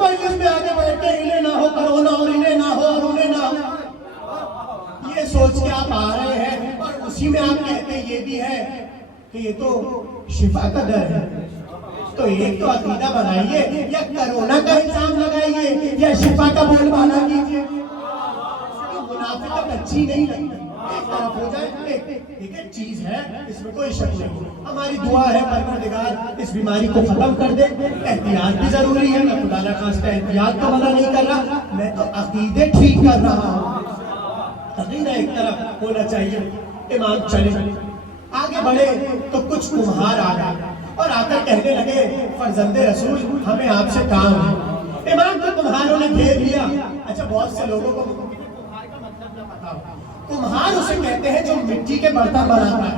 مجلس میں آگے بیٹھ کے انہیں نہ ہو کرونا اور انہیں نہ ہو اور انہیں نہ ہو یہ بھی ہے کہ یہ تو شفا کا در ہے، تو ایک تو عقیدہ بنائیے، یا کرونا کا الزام لگائیے یا شفا کا بول بالا کیجیے۔ منافقت اچھی نہیں لگتی، ایک طرف ہو جائے، ایک چیز ہے، اس میں کوئی شک نہیں۔ ہماری دعا ہے پروردگار اس بیماری کو ختم کر دے۔ احتیاط بھی ضروری ہے، میں خدا نخواستہ احتیاط کو منع نہیں کر رہا، میں تو عقیدے ٹھیک کر رہا ہوں۔ عقیدہ ایک طرف ہونا چاہیے۔ امام چلے آگے بڑھے تو کچھ کمہار آ گئے اور آ کر کہنے لگے فرزند رسول ہمیں آپ سے کام ہے۔ امام کو کمہاروں نے گھیر لیا۔ اچھا بہت سے لوگوں کو کمہار کا مطلب نہ پتا ہو۔ کمہار اسے کہتے ہیں جو مٹی کے برتن بناتا ہے،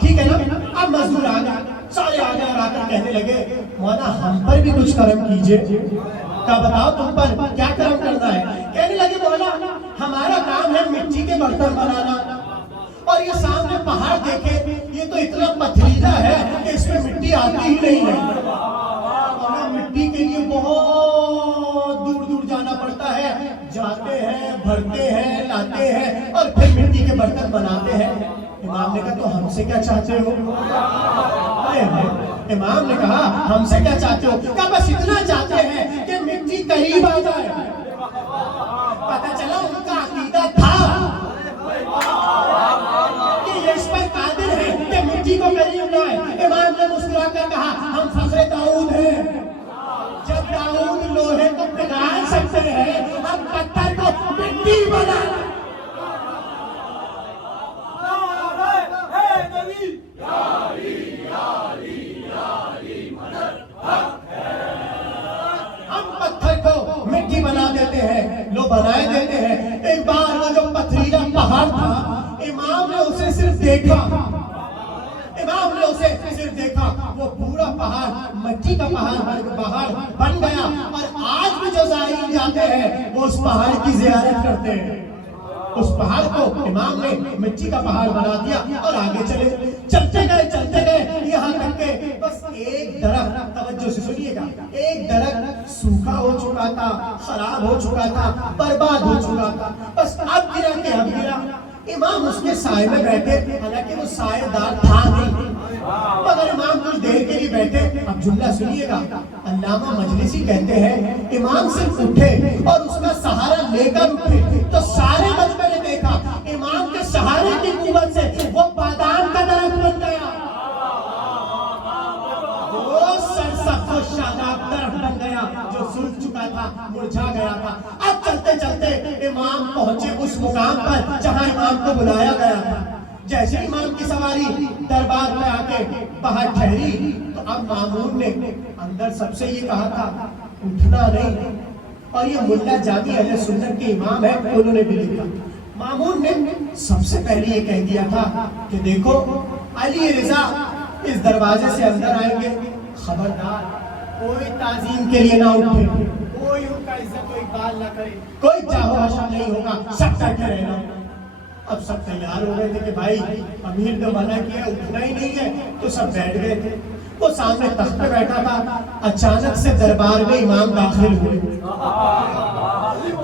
ٹھیک ہے نا؟ اب مزدور آ گئے، سارے آ گئے اور آ کر کہنے لگے مولانا ہم پر بھی کچھ کرم کیجئے۔ کہا بتاؤ تم پر کیا کرم کرنا ہے؟ کہنے لگے مولانا ہمارا کام ہے مٹی کے برتن بنانا، اور یہ سامنے پہاڑ دیکھے یہ تو اتنا پتھریلا ہے کہ اس میں مٹی آتی ہی نہیں ہے، ہمیں مٹی کے لیے بہت دور دور جانا پڑتا ہے، جاتے ہیں بھرتے ہیں لاتے ہیں اور پھر مٹی کے برتن بناتے ہیں۔ امام نے کہا تو ہم سے کیا چاہتے ہو؟ امام نے کہا ہم سے کیا چاہتے ہو؟ کہا بس اتنا چاہتے ہیں کہ مٹی قریب آ جائے۔ پتہ چلا ان کا عقیدہ تھا کہ یہ اس پر قادر ہے کہ مٹی کو قریب لائے۔ امام نے مسکرا کر کہا ہم فخر داؤد ہیں، جب داؤد لوہے کو پگھال سکتے ہیں ہم پتھر کو مٹی بنا۔ ہم پتھر کو مٹی بنا دیتے ہیں، لو بنائے دیتے ہیں۔ ایک بار وہ جو پتھریلا پہاڑ تھا امام نے اسے صرف دیکھا، امام نے اسے صرف دیکھا، وہ پورا پہاڑ مٹی کا پہاڑ بن گیا، اور آج بھی جو زائرین جاتے ہیں وہ اس پہاڑ کی زیارت کرتے ہیں۔ اس پہاڑ کو امام نے مٹی کا پہاڑ بنا دیا اور آگے چلتے گئے یہاں تک کہ بس ایک درخت، توجہ سے سنیے گا، ایک درخت سوکھا ہو چکا تھا، خراب ہو چکا تھا، برباد ہو چکا تھا، بس اب گرا۔ امام اس کے سائے میں بیٹھے، حالانکہ وہ سائے دار تھا نہیں، مگر امام کچھ دیر کے لیے بیٹھے۔ اب جملہ سنیے گا، علامہ مجلسی کہتے ہیں امام صرف اٹھے اور اس کا سہارا لے کر اٹھے تو سارے مجمع نے دیکھا امام کے سہارے کی قوت سے وہ بادام کا درخت بن گیا، وہ سرسبز و شاداب درخت بن گیا جو سوکھ چکا تھا، مرجھا گیا تھا۔ اب چلتے امام پہنچے اس مقام پر جہاں امام کو بلایا گیا تھا۔ جیسے امام کی سواری دربار میں آ کے باہر ٹھہری تو اب مامون نے اندر سب سے یہ کہا تھا اٹھنا نہیں، اور یہ ملا جامی اہل سنت کے امام ہے، انہوں نے بھی لکھا۔ مامون نے سب سے پہلے یہ کہہ دیا تھا کہ دیکھو علی رضا اس دروازے سے اندر آئیں گے، خبردار کوئی تعظیم کے لیے نہ اٹھے، کوئی ان کا عزت و اقبال نہ کرے، کوئی چاہو حشر نہیں ہوگا، سب بیٹھے رہنا۔ اب سب تیار ہو گئے تھے کہ بھائی امیر نے منع کیا اٹھنا ہی نہیں ہے، تو سب بیٹھ گئے تھے۔ وہ سامنے تخت پہ بیٹھا تھا، اچانک سے دربار میں امام داخل ہوئے۔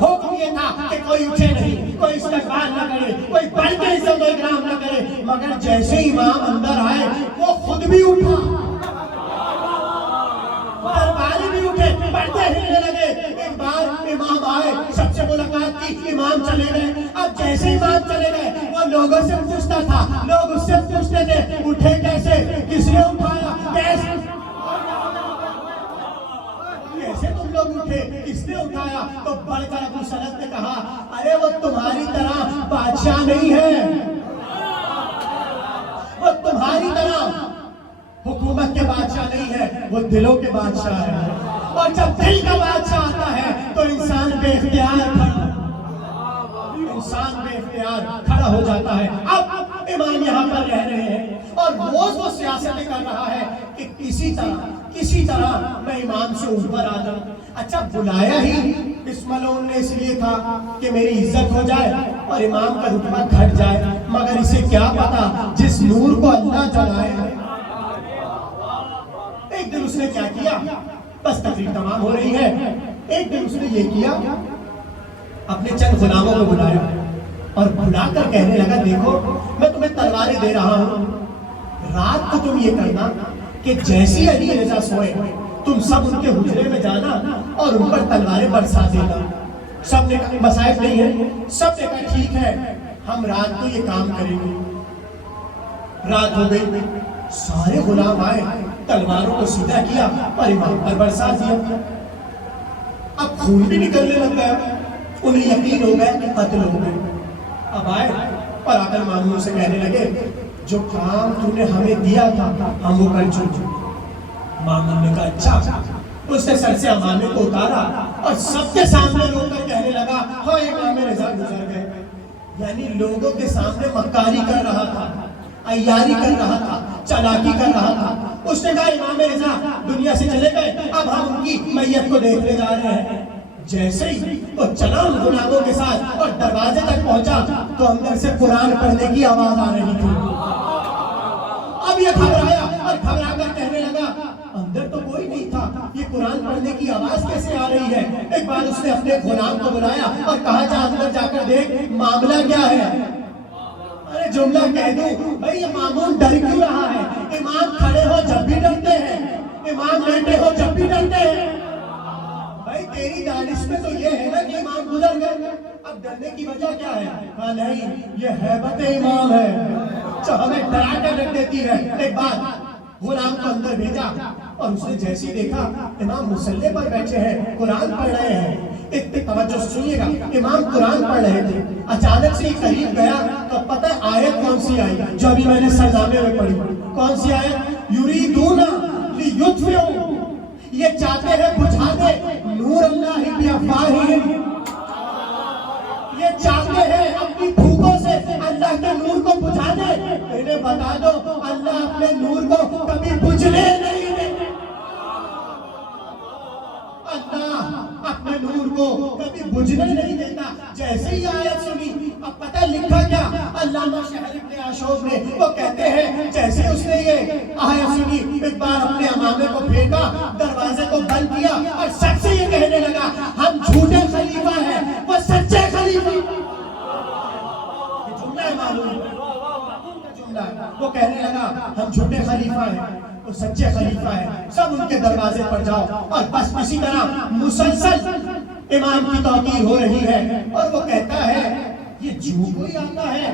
حکم یہ تھا کہ کوئی اٹھے نہیں، کوئی استقبال نہ کرے، کوئی بڑھ کے عزت و اکرام نہ کرے، مگر جیسے امام اندر آئے وہ خود بھی اٹھا، درباری بھی اٹھے، پردے ہلنے لگے۔ ایک بار امام آئے، سب سے ملاقات کی، امام چلے گئے۔ اب جیسے امام چلے گئے وہ لوگوں سے پوچھتا تھا، لوگ اس سے پوچھتے تھے اٹھے کیسے، کس نے اٹھایا، کیسے تم لوگ اٹھے، کس نے اٹھایا؟ تو بڑھ کر ابو سلط نے کہا ارے وہ تمہاری طرح بادشاہ نہیں ہے، وہ تمہاری طرح حکومت کے بادشاہ نہیں ہے، وہ دلوں کے بادشاہ ہے، اور جب دل کا بادشاہ آتا ہے تو انسان بے اختیار کھڑا ہو جاتا ہے۔ اب امام یہاں پر رہ رہے ہیں اور روز وہ سیاستیں کر رہا ہے کہ کسی طرح میں امام سے اوپر آ جاؤں۔ اچھا بلایا ہی اس ملعون نے اس لیے تھا کہ میری عزت ہو جائے اور امام کا رتبہ گھٹ جائے، مگر اسے کیا پتا جس نور کو اللہ جلائے۔ ایک دن اس نے کیا کیا، بس تقریر تمام ہو رہی ہے، ایک دن اس نے یہ کیا، اپنے چند غلاموں کو بلایا اور بلا کر کہنے لگا دیکھو میں تمہیں تلواریں دے رہا ہوں، رات کو تم یہ کرنا کہ جیسی علی رضا سوئے تم سب ان کے حجرے میں جانا اور ان پر تلواریں برسا دینا. سب نے کہا مسائل نہیں ہے. سب نے کہا ٹھیک ہے ہم رات کو یہ کام کریں گے. رات ہو گئی, سارے غلام آئے, تلواروں کو سیدھا کیا اور امام پر برسا دیا. اب خون بھی نکلنے لگ گیا, انہیں یقین ہو گیا کہ قتل ہو گئے. اب آئے اور آ کر مامون سے کہنے لگے جو کام تو نے ہمیں دیا تھا ہم وہ کر چکے. مامون نے کہا اچھا. اس نے سر سے امامے کو اتارا اور سب کے سامنے رو کر کہنے لگا ہاں امام رضا گزر گئے. یعنی لوگوں کے سامنے مکاری کر رہا تھا, عیاری کر رہا تھا, چالاکی کر رہا تھا. اس نے کہا امام رضا دنیا سے چلے گئے, اب ہم ان کی میت کو دیکھنے جا رہے ہیں. جیسے ہی وہ چلا ان غلاموں کے ساتھ اور دروازے تک پہنچا تو اندر سے قرآن پڑھنے کی آواز آ رہی تھی. اب یہ گھبرایا اور گھبرا کر کہنے لگا اندر تو کوئی نہیں تھا, یہ قرآن پڑھنے کی آواز کیسے آ رہی ہے. ایک بار اس نے اپنے غلام کو بلایا اور کہا جا اندر جا کر دیکھ معاملہ کیا ہے. ارے جملہ کہہ دوں بھائی یہ مامون ڈر کیوں رہا ہے. امام کھڑے ہو جب بھی ڈرتے ہیں, امام لیٹے ہو جب بھی ڈرتے ہیں. بھائی تیری دانش میں تو یہ ہے نا کہ امام گزر گئے, اب ڈرنے کی وجہ کیا ہے. ہاں نہیں, یہ ہیبت امام ہے جو ہمیں ڈرا کر رکھ دیتی ہے. ایک بار غلام کو اندر بھیجا اور اس نے جیسی دیکھا امام مصلی پر بیٹھے ہیں, قرآن پڑھ رہے ہیں. اتنی توجہ سے سنیے گا, امام قرآن پڑھ رہے تھے. اچانک سے قریب گیا تو پتہ آیت کون سی آئی جو ابھی میں نے سرنامے میں پڑھی. کون سی آیت؟ یریدون لیطفئوا, یہ چاہتے ہیں بجھا دے نور اللہ بافواہہم, یہ چاہتے ہیں اپنی بھوکوں سے اللہ کے نور کو بجھا دے. انہیں بتا دو اللہ اپنے نور کو کبھی بجھنے نہیں دیتے. اللہ اپنے نور کو کبھی بجھنے نہیں دیتا. جیسے ہی آیت سنی اب پتہ لکھا کیا علامہ شہر ابن عاشور نے, وہ کہتے ہیں جیسے اس نے یہ آیت سنی ایک بار اپنے امامے کو پھینکا, دروازے کو بند کیا اور سب سے یہ کہنے لگا ہم جھوٹے خلیفہ ہیں وہ سچے خلیفہ. یہ جملہ ہے معلوم, وہ کہنے لگا ہم جھوٹے خلیفہ ہیں وہ سچے خلیفہ ہیں, سب ان کے دروازے پر جاؤ. اور بس اسی طرح مسلسل امام کی توقیر ہو رہی ہے. اور وہ کہتا ہے یہ جو کوئی آتا ہے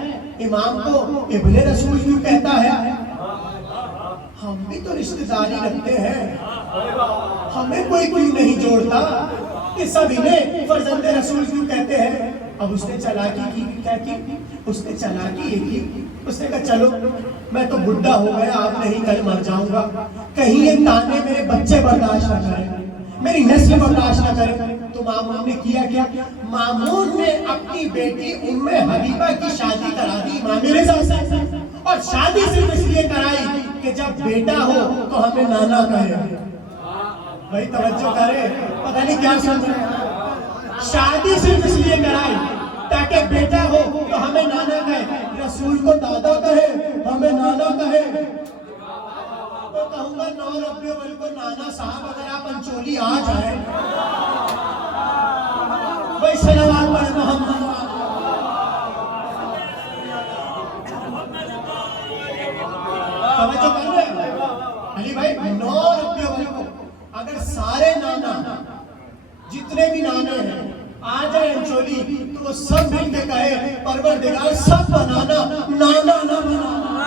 امام کو ابن رسول کیوں کہتا ہے. ہم بھی تو رشتہ داری رکھتے ہیں, ہمیں کوئی کیوں نہیں جوڑتا کہ سب انہیں فرزند رسول کیوں کہتے ہیں. اب اس نے چلاکی کی, کیا کی اس نے چلاکی یہ کی, اس نے کہا چلو میں تو بڈھا ہو گیا, آپ نہیں کل مر جاؤں گا, کہیں یہ تانے میرے بچے برداشت نہ کریں, میری نسل برداشت نہ کریں. تو مامون نے کیا کیا, مامون نے اپنی بیٹی ام حبیبہ کی شادی کرا دی امام رضا سے. اور شادی صرف اس لیے کرائی کہ جب بیٹا ہو تو ہمیں نانا کہے. بھائی توجہ کرے, پتہ نہیں کیا سن رہے ہیں. شادی صرف اس لیے کرائی تاکہ بیٹا ہو تو ہمیں نانا کہے, رسول کو دادا کہے ہمیں نانا کہے. تو کہوں گا 9 ربیع الاول کو نانا صاحب اگر آپ انچولی آ جائیں بھائی صلوات پڑھ محمد. توجہ کر رہے ہیں علی بھائی, 9 ربیع الاول کو اگر سارے نانا جتنے بھی نانے ہیں آ جائے انچولی تو وہ سب مل کے کہے پروردگار سب بنانا نانا نہ بنانا,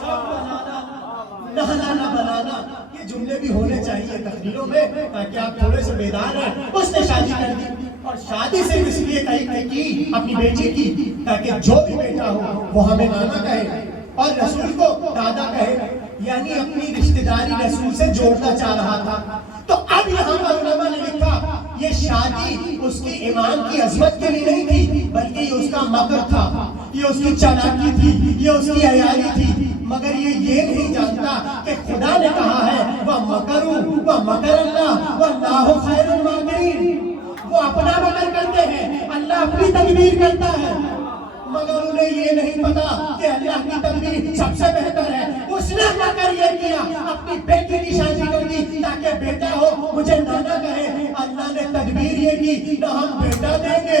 سب بنانا نانا نہ بنانا. یہ جملے بھی ہونے چاہیے تقریروں میں تاکہ آپ تھوڑے سے بیدار ہیں. اس نے شادی کر دی اور شادی صرف اس لیے کی اپنی بیٹی کی تاکہ جو بھی بیٹا ہو وہ ہمیں نانا کہے اور رسول کو دادا کہے, یعنی اپنی رشتہ داری رسول سے جوڑنا چاہ رہا تھا. تو اب یہاں پر علماء نے لکھا یہ شادی اس کی امام کی عظمت کے لیے نہیں تھی بلکہ یہ اس کا مکر تھا, یہ اس کی چالاکی تھی, یہ اس کی عیاری تھی. مگر یہ نہیں جانتا کہ خدا نے کہا ہے وَمَكَرُوا وَمَكَرَ اللَّهُ وَاللَّهُ خَيْرُ الْمَاكِرِينَ. وہ اپنا مکر کرتے ہیں, اللہ اپنی تدبیر کرتا ہے. مگر انہیں یہ نہیں پتا کہ اللہ کی تدبیر سب سے بہتر ہے. اس نے مکر یہ کیا اپنی بیٹی کی شادی کر دی تاکہ بیٹا ہو مجھے نانا کہے. اللہ نے تدبیر یہ کی نہ ہم بیٹا دیں گے,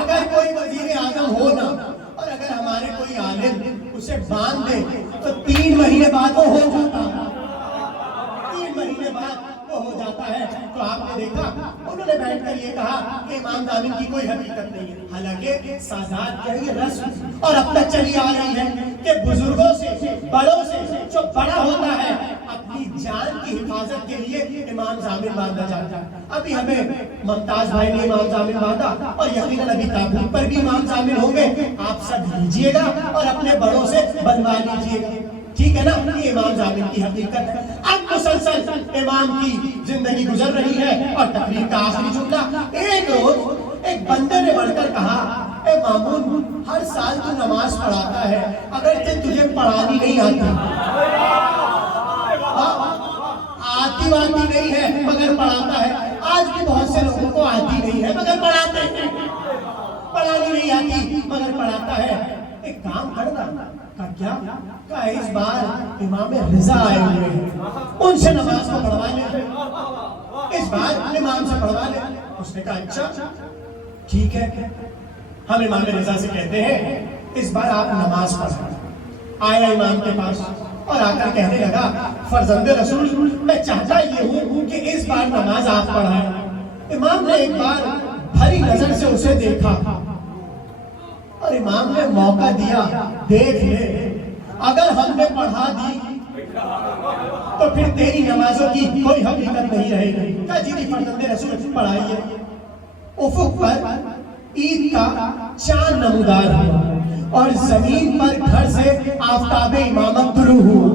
اگر کوئی وزیر اعظم ہو نا اور اگر ہمارے کوئی عالم اسے باندھ دے تو 3 مہینے بعد وہ ہو جاتا ہے، 3 مہینے بعد وہ ہو جاتا ہے۔ تو آپ نے دیکھا انہوں نے بیٹھ کر یہ کہا کہ امام ضامن کی کوئی حقیقت نہیں ہے، حالانکہ سازات کیا یہ رسم اور اب تک چلی آ رہی ہے کہ بزرگوں سے بڑوں سے جو بڑا ہوتا ہے اپنی جان کی حفاظت کے لیے امام ضامن باندھا جاتا ہے۔ ابھی ہمیں ممتاز بھائی نے امام ضامن باندھا اور یقیناً ابھی تابوت پر بھی امام ضامن ہوں گے، آپ سب لیجئے گا اور اپنے بڑوں سے بنوا لیجئے گا، ٹھیک ہے نا؟ یہ امام ضامن کی حقیقت ہے۔ اب مسلسل امام کی زندگی گزر رہی ہے اور تقریر کا آخری جملہ، ایک روز ایک بندے نے بڑھ کر کہا، اے مامون ہر سال تو نماز پڑھاتا ہے اگرچہ تجھے پڑھانی نہیں آتی، آتی واتی نہیں ہے مگر پڑھاتا ہے۔ آج بھی بہت سے لوگوں کو آتی نہیں ہے مگر پڑھاتے ہیں، پڑھانی نہیں آتی مگر پڑھاتا ہے۔ ایک کام کرنا کا کیا کہ اس بار امام رضا آئے ہوئے ہیں، ان سے نماز کو پڑھوا لیں، اس بار امام سے پڑھوا لیں۔ اس نے کہا اچھا ٹھیک ہے، ہم امام رضا سے کہتے ہیں اس بار آپ نماز پڑھیں۔ آیا امام کے پاس اور آ کر کہنے لگا، فرزند رسول میں چاہتا یہ ہوں کہ اس بار نماز آپ پڑھائیں۔ امام نے ایک بار بھری نظر سے اسے دیکھا اور امام نے موقع دیا، دیکھ لے اگر ہم نے پڑھا دی تو پھر تیری نمازوں کی کوئی حقیقت نہیں رہے گی۔ کہا جی فرزند رسول پڑھائیے۔ افق پر عید کا چاند نمودار ہوا اور زمین پر گھر سے آفتاب امامت طلوع ہوا۔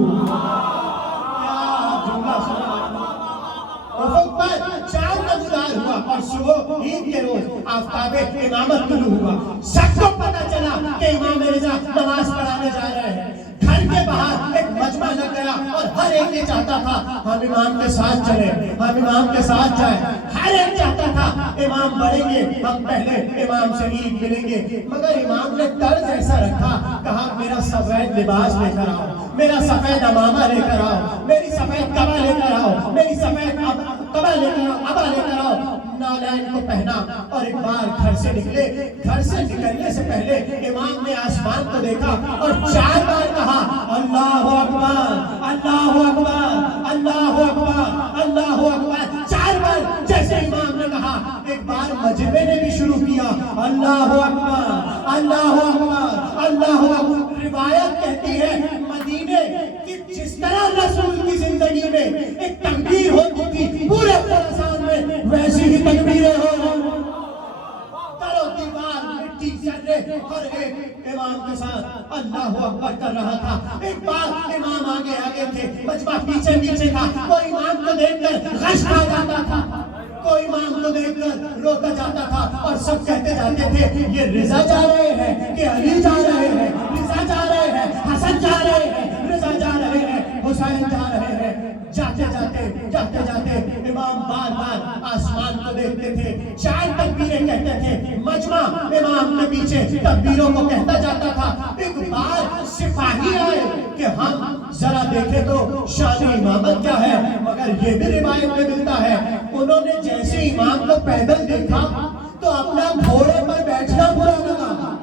افق پر چاند نمودار ہوا اور صبح عید کے روز آفتاب امامت طلوع ہوا۔ سب کو پتہ چلا کہ امام رضا نماز پڑھانے جا رہے ہیں۔ گھر کے باہر ایک مجمع لگ گیا اور ہر ایک یہ چاہتا تھا ہم امام کے ساتھ چلیں، ہم امام کے ساتھ جائیں۔ ہر ایک چاہتا تھا امام بڑھیں گے، ہم پہلے امام سے عید ملیں گے، مگر امام نے طرز ایسا رکھا، کہا میرا سفید لباس لے کر آؤ، میرا سفید امامہ لے کر آؤ، میری سفید قبا لے کر آؤ، میری سفید قبا لے کر آؤ، ابا لے کر آؤ۔ نالین کو پہنا اور ایک بار گھر سے نکلے۔ گھر سے نکلنے سے پہلے امام نے آسمان کو دیکھا اور 4 بار کہا اللہ اکبر اللہ اکبر اللہ اکبر اللہ اکبر۔ 4 بار جیسے امام نے کہا، ایک بار مجمع نے بھی شروع کیا اللہ اکبر اللہ اکبر اللہ اکبر۔ روایت کہتی ہے مدینے کہ جس طرح رسول کی زندگی میں ایک تکبیر ہوتی تھی پورے خراسان میں، ویسی ہی تکبیریں ہو رہی، کرو دیوار مٹی چلے، ہر ایک امام کے ساتھ اللہ اکبر کر رہا تھا۔ ایک بار امام آگے آگے تھے، مجمع پیچھے پیچھے تھا، کوئی امام کو دیکھ کر غش کھا جاتا تھا، کوئی امام کو دیکھ کر روتا جاتا تھا اور سب کہتے جاتے تھے یہ رضا جا رہے ہیں کہ علی جا رہے ہیں، رضا جا رہے ہیں حسن جا رہے ہیں، رضا جا رہے ہیں حسین جا رہے ہیں۔ جاتے جاتے امام بار بار آسمان کو دیکھتے تھے، 4 تکبیریں کہتے تھے، مجمع امام کے پیچھے تکبیروں کو کہتا جاتا تھا۔ ایک بار سپاہی آئے کہ ہم ذرا دیکھیں تو شان امامت کیا ہے، مگر یہ بھی روایت میں ملتا ہے انہوں نے جیسے امام کو پیدل دیکھا تو اپنا گھوڑے پر بیٹھنا برا لگا،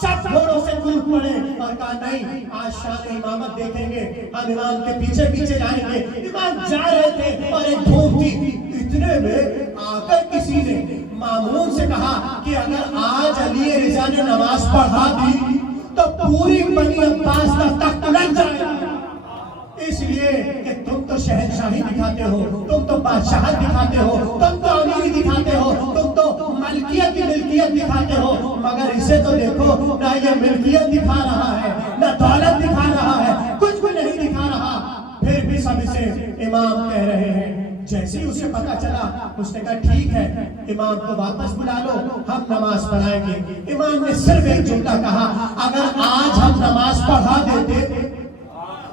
سب گھوڑوں سے کود پڑے اور کہا نہیں آج شان امامت دیکھیں گے، ہم امام کے پیچھے پیچھے جائیں گے۔ امام جا رہے تھے اور ایک دھوپ تھی، اتنے میں آ کر کسی نے مامون سے کہا کہ اگر آج علی رضا نے نماز پڑھا دی تو پوری بنی عباس کا تخت لگ جائے گا، اس لیے کہ تم تو شہنشاہی دکھاتے ہو، تم تو بادشاہت دکھاتے ہو، تم تو امیری دکھاتے ہو، تم تو ملکیت کی ملکیت دکھاتے ہو، مگر اسے تو دیکھو نہ یہ ملکیت دکھا رہا ہے نہ دولت دکھا رہا ہے، کچھ بھی نہیں دکھا رہا، پھر بھی سب اسے امام کہہ رہے ہیں۔ جیسے ہی اسے پتا چلا اس نے کہا ٹھیک ہے امام کو واپس بلا لو، ہم نماز پڑھائیں گے۔ امام نے صرف ایک جملہ کہا، اگر آج ہم نماز پڑھا دیتے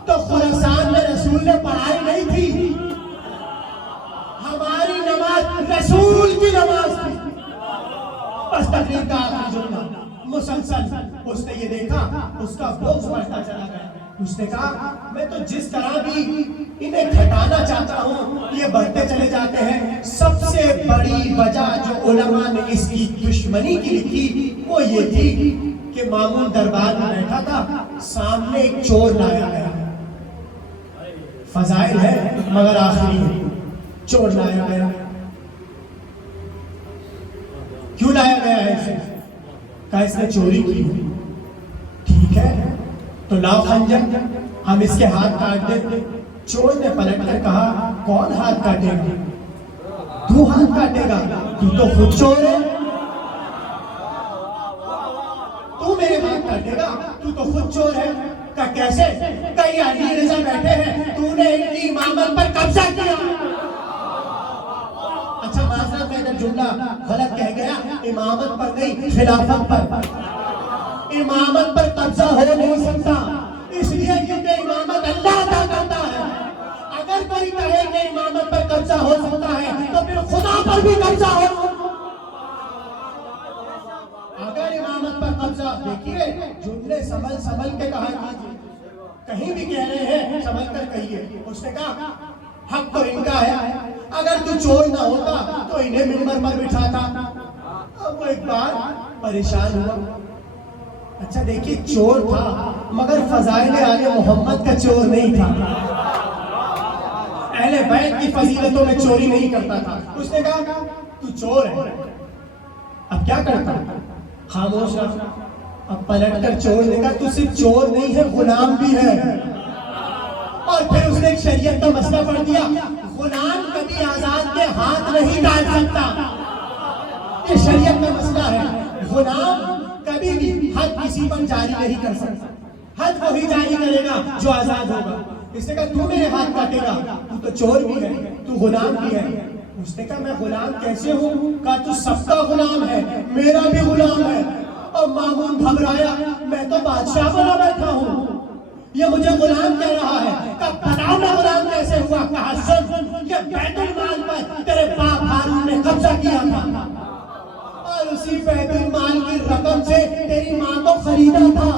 تو خراسان میں رسول نے پڑھائی نہیں تھی، ہماری نماز رسول کی نماز تھی۔ بس تقریر کا آخری جملہ، مسلسل اس نے یہ دیکھا اس کا بغض بڑھتا چلا گیا۔ اس نے کہا میں تو جس طرح بھی انہیں گھٹانا چاہتا ہوں یہ بڑھتے چلے جاتے ہیں، سب سے بڑی وجہ جو علماء نے اس کی دشمنی کی لکھی وہ یہ تھی کہ مامون دربار میں بیٹھا تھا، سامنے ایک چور لایا گیا، فضائل ہے مگر آخری ہے، چور لایا گیا۔ کیوں لایا گیا ہے اسے؟ کہا اس نے چوری کی، ٹھیک ہے تو لاؤ خنجر، ہم اس کے ہاتھ کاٹ دیتے۔ چور نے پلٹ کر کہا کون ہاتھ کاٹے گا؟ تو ہاتھ کاٹے گا، تو خود چور ہے، تو میرے ہاتھ کاٹے گا، تو خود چور ہے۔ کہ کیسے؟ کئی علی رضا بیٹھے ہیں، تو نے ان کی امامت پر قبضہ کیا۔ اچھا معذرت میں نے جملہ غلط کہہ گیا، امامت پر نہیں خلافت پر، امامت پر قبضہ ہو نہیں سکتا، اس لیے کیونکہ امامت اللہ عطا کرتا ہے۔ اگر کوئی کہے کہ امامت پر قبضہ ہو سکتا ہے تو پھر خدا پر بھی قبضہ ہو۔ اگر امامت پر قبضہ، دیکھیے جملے سنبھل کے کہا کیجیے، کہیں بھی کہہ رہے ہیں سنبھل کر کہیے۔ اس نے کہا حق تو ان کا ہے، اگر تو چور نہ ہوتا تو انہیں منبر پر بٹھاتا۔ اب وہ ایک بار پریشان ہوا۔ اچھا دیکھیے چور تھا مگر فضائل آل محمد کا چور نہیں تھا، اہل بیت کی فضیلتوں میں چوری نہیں کرتا تھا۔ اس نے کہا تو چور ہے، اب کیا کرتا؟ خاموش رہا۔ اب پلٹ کر چور نے کہا تو صرف چور نہیں ہے، غلام بھی ہے۔ اور پھر اس نے ایک شریعت کا مسئلہ پڑھ دیا، غلام کبھی آزاد کے ہاتھ نہیں کاٹ سکتا، یہ شریعت کا مسئلہ ہے۔ غلام کبھی بھی حد کسی پر جاری نہیں کر سکتا، حد وہی جاری کرے گا جو آزاد ہوگا۔ اس نے کہا تو میرے ہاتھ کاٹے گا، تو چور بھی ہے، تو غلام بھی ہے۔ اس نے کہا میں غلام کیسے ہوں؟ کہا تو سب کا غلام ہے، میرا بھی غلام ہے۔ اور مامون گھبرایا، میں تو بادشاہ بنا بیٹھا ہوں، یہ مجھے غلام کہہ رہا ہے۔ کہا بتاؤ میں غلام کیسے ہوا؟ کہا سن، یہ بیت المال پر تیرے باپ ہارون نے قبضہ کیا تھا، اور اسی بیت المال کی رقم سے تیری ماں کو خریدا تھا،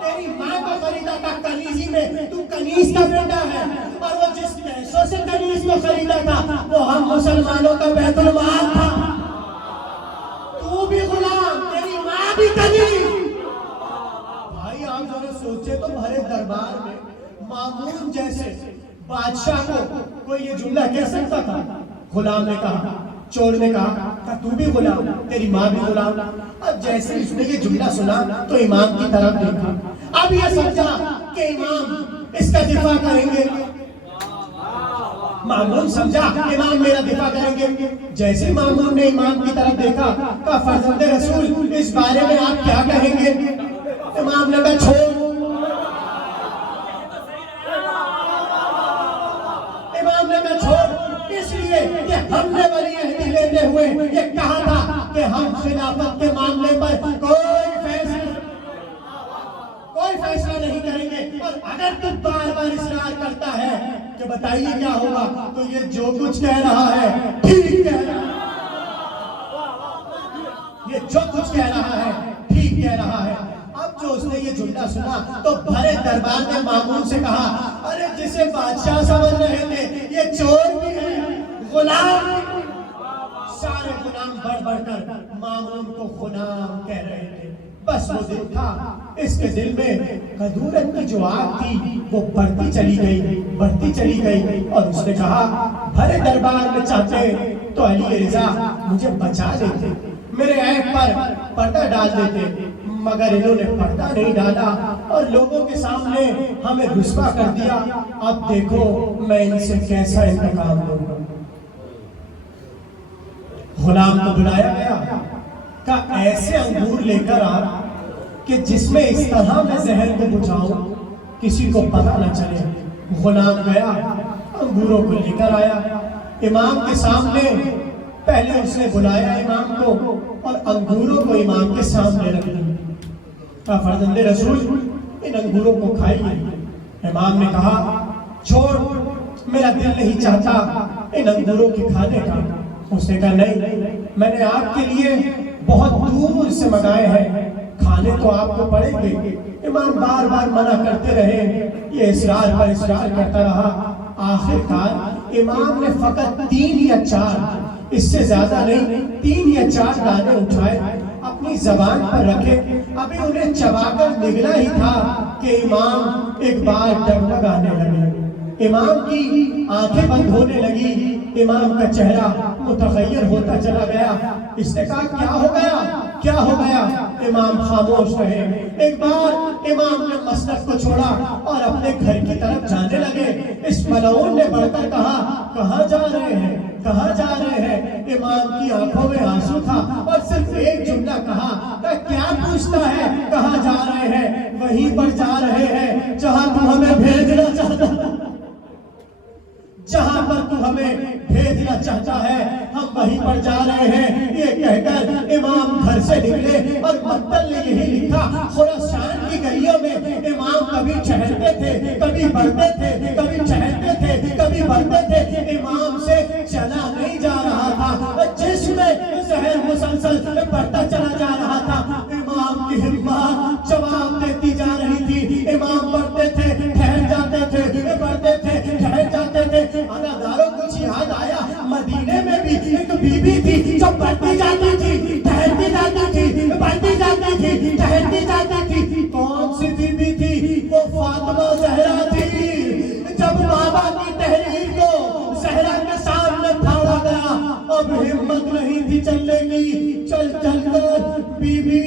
تیری ماں کو خریدا تھا کنیزی میں، تو کنیز کا بیٹا ہے، اور وہ جس پیسوں سے کنیز کو خریدا تھا وہ ہم مسلمانوں کا بیت المال تھا۔ تو بھی غلام، تیری ماں بھی کنیز۔ بھائی آپ ذرا سوچے تو بھرے دربار میں مامون جیسے بادشاہ کو کوئی یہ جملہ کہہ سکتا تھا؟ غلام نے کہا، چور نے کہا کہ تو بھی غلام، تیری ماں بھی غلام۔ اب جیسے اس نے یہ جملہ سنا تو امام کی طرف دیکھا، اب یہ سمجھا کہ امام اس کا دفاع کریں گے۔ مامون سمجھا امام میرا دفاع کریں گے۔ جیسے مامون نے امام کی طرف دیکھا کہ فرزند رسول اس بارے میں آپ کیا کہیں گے؟ امام نے کہا چھوڑ، امام نے کہا چھوڑ، اس لیے کہ ہم نے ولی عہدی لیتے ہوئے یہ کہا تھا کہ ہم خلافت کے معاملے پر کوئی فیصلہ نہیں کریں گے، اور اگر تو بار بار اصرار کرتا ہے کہ بتائیے کیا ہوگا، تو یہ جو کچھ کہہ رہا ہے ٹھیک کہہ رہا ہے، یہ جو کچھ کہہ رہا ہے ٹھیک کہہ رہا ہے۔ اب جو اس نے یہ جملہ سنا تو بھرے دربار نے مامون سے کہا ارے جسے بادشاہ سمجھ رہے تھے یہ چور بھی ہے، غلام۔ سارے غلام بڑھ بڑھ کر مامون کو غلام کہہ رہے تھے۔ بس وہ دل تھا، اس کے دل میں قدورت کی جو آگ تھی وہ بڑھتی چلی گئی، اور اس نے کہا بھرے دربار میں چاہتے تو علی رضا مجھے بچا لیتے، میرے عیب پر پردہ ڈال دیتے، مگر انہوں نے پردہ نہیں ڈالا اور لوگوں کے سامنے ہمیں رسوا کر دیا۔ اب دیکھو میں ان سے کیسا انتقام لوں گا۔ غلام کو بلایا گیا کہ ایسے انگور لے کر آ کہ جس میں اس طرح میں زہر کو بجھاؤں کسی کو پتہ نہ چلے۔ غلام گیا، انگوروں کو لے کر آیا، امام کے سامنے پہلے اس نے بلایا امام کو اور انگوروں کو امام کے سامنے رکھ دیا۔ کہا فرزند رسول ان انگوروں کو کھائیے۔ امام نے کہا چھوڑ، میرا دل نہیں چاہتا ان انگوروں کے کھانے کا۔ اس نے کہا نہیں، میں نے آپ کے لیے بہت دور سے منگائے ہیں، کھانے تو آپ کو پڑیں گے۔ امام بار بار منع کرتے رہے، یہ اصرار پر اصرار کرتا رہا۔ آخر کار امام نے فقط 3 یا 4 اس سے زیادہ نہیں 3 یا 4 دانے اٹھائے اپنی زبان پر رکھے. ابھی انہیں چبا کر نگلا ہی تھا کہ امام ایک بار ڈگمگانے لگے. امام کی آنکھیں بند ہونے لگی. امام کا چہرہ متغیر ہوتا چلا گیا. اس نے کہا کیا ہو گیا کیا ہو گیا؟ امام خاموش رہے. ایک بار امام نے مسجد کو چھوڑا اور اپنے گھر کی طرف جانے لگے. اس ملعون نے بڑھ کر کہا کہاں جا رہے ہیں کہاں جا رہے ہیں؟ امام کی آنکھوں میں آنسو تھا اور صرف ایک جملہ کہا کہ کیا پوچھتا ہے کہاں جا رہے ہیں؟ وہیں پر جا رہے ہیں جہاں تو ہمیں بھیجنا چاہتا جہاں پر تو ہمیں بھیجنا چاہتا ہے ہم وہیں پر جا رہے ہیں. یہ کہہ کر امام گھر سے نکلے اور مقتل نے یہی لکھا خراسان کی گلیوں میں امام کبھی ٹہلتے تھے کبھی بڑھتے تھے کبھی ٹہلتے تھے کبھی بڑھتے تھے. امام سے چلا نہیں جا رہا تھا جس میں زہر مسلسل بڑھتا چلا جا رہا تھا. امام کی ہمت جواب دیتی جا رہی تھی. امام بڑھتے تھے ٹھہر جاتے تھے بڑھتے تھے ٹھہر جاتے تھے. اداروں کچھ یاد آیا مدینے میں بھی ایک بی بی تھی جو بڑھتی جاتی تھی ٹھہرتی جاتی تھی بڑھتی جاتی تھی ٹھہرتی جاتی تھی. کون سی بی بی تھی؟ وہ فاطمہ زہرا تھی. جب بابا کی تحریر کو زہرا کے سامنے پھاڑا گیا اب ہمت نہیں تھی چلنے کی. چل چل کر بی بی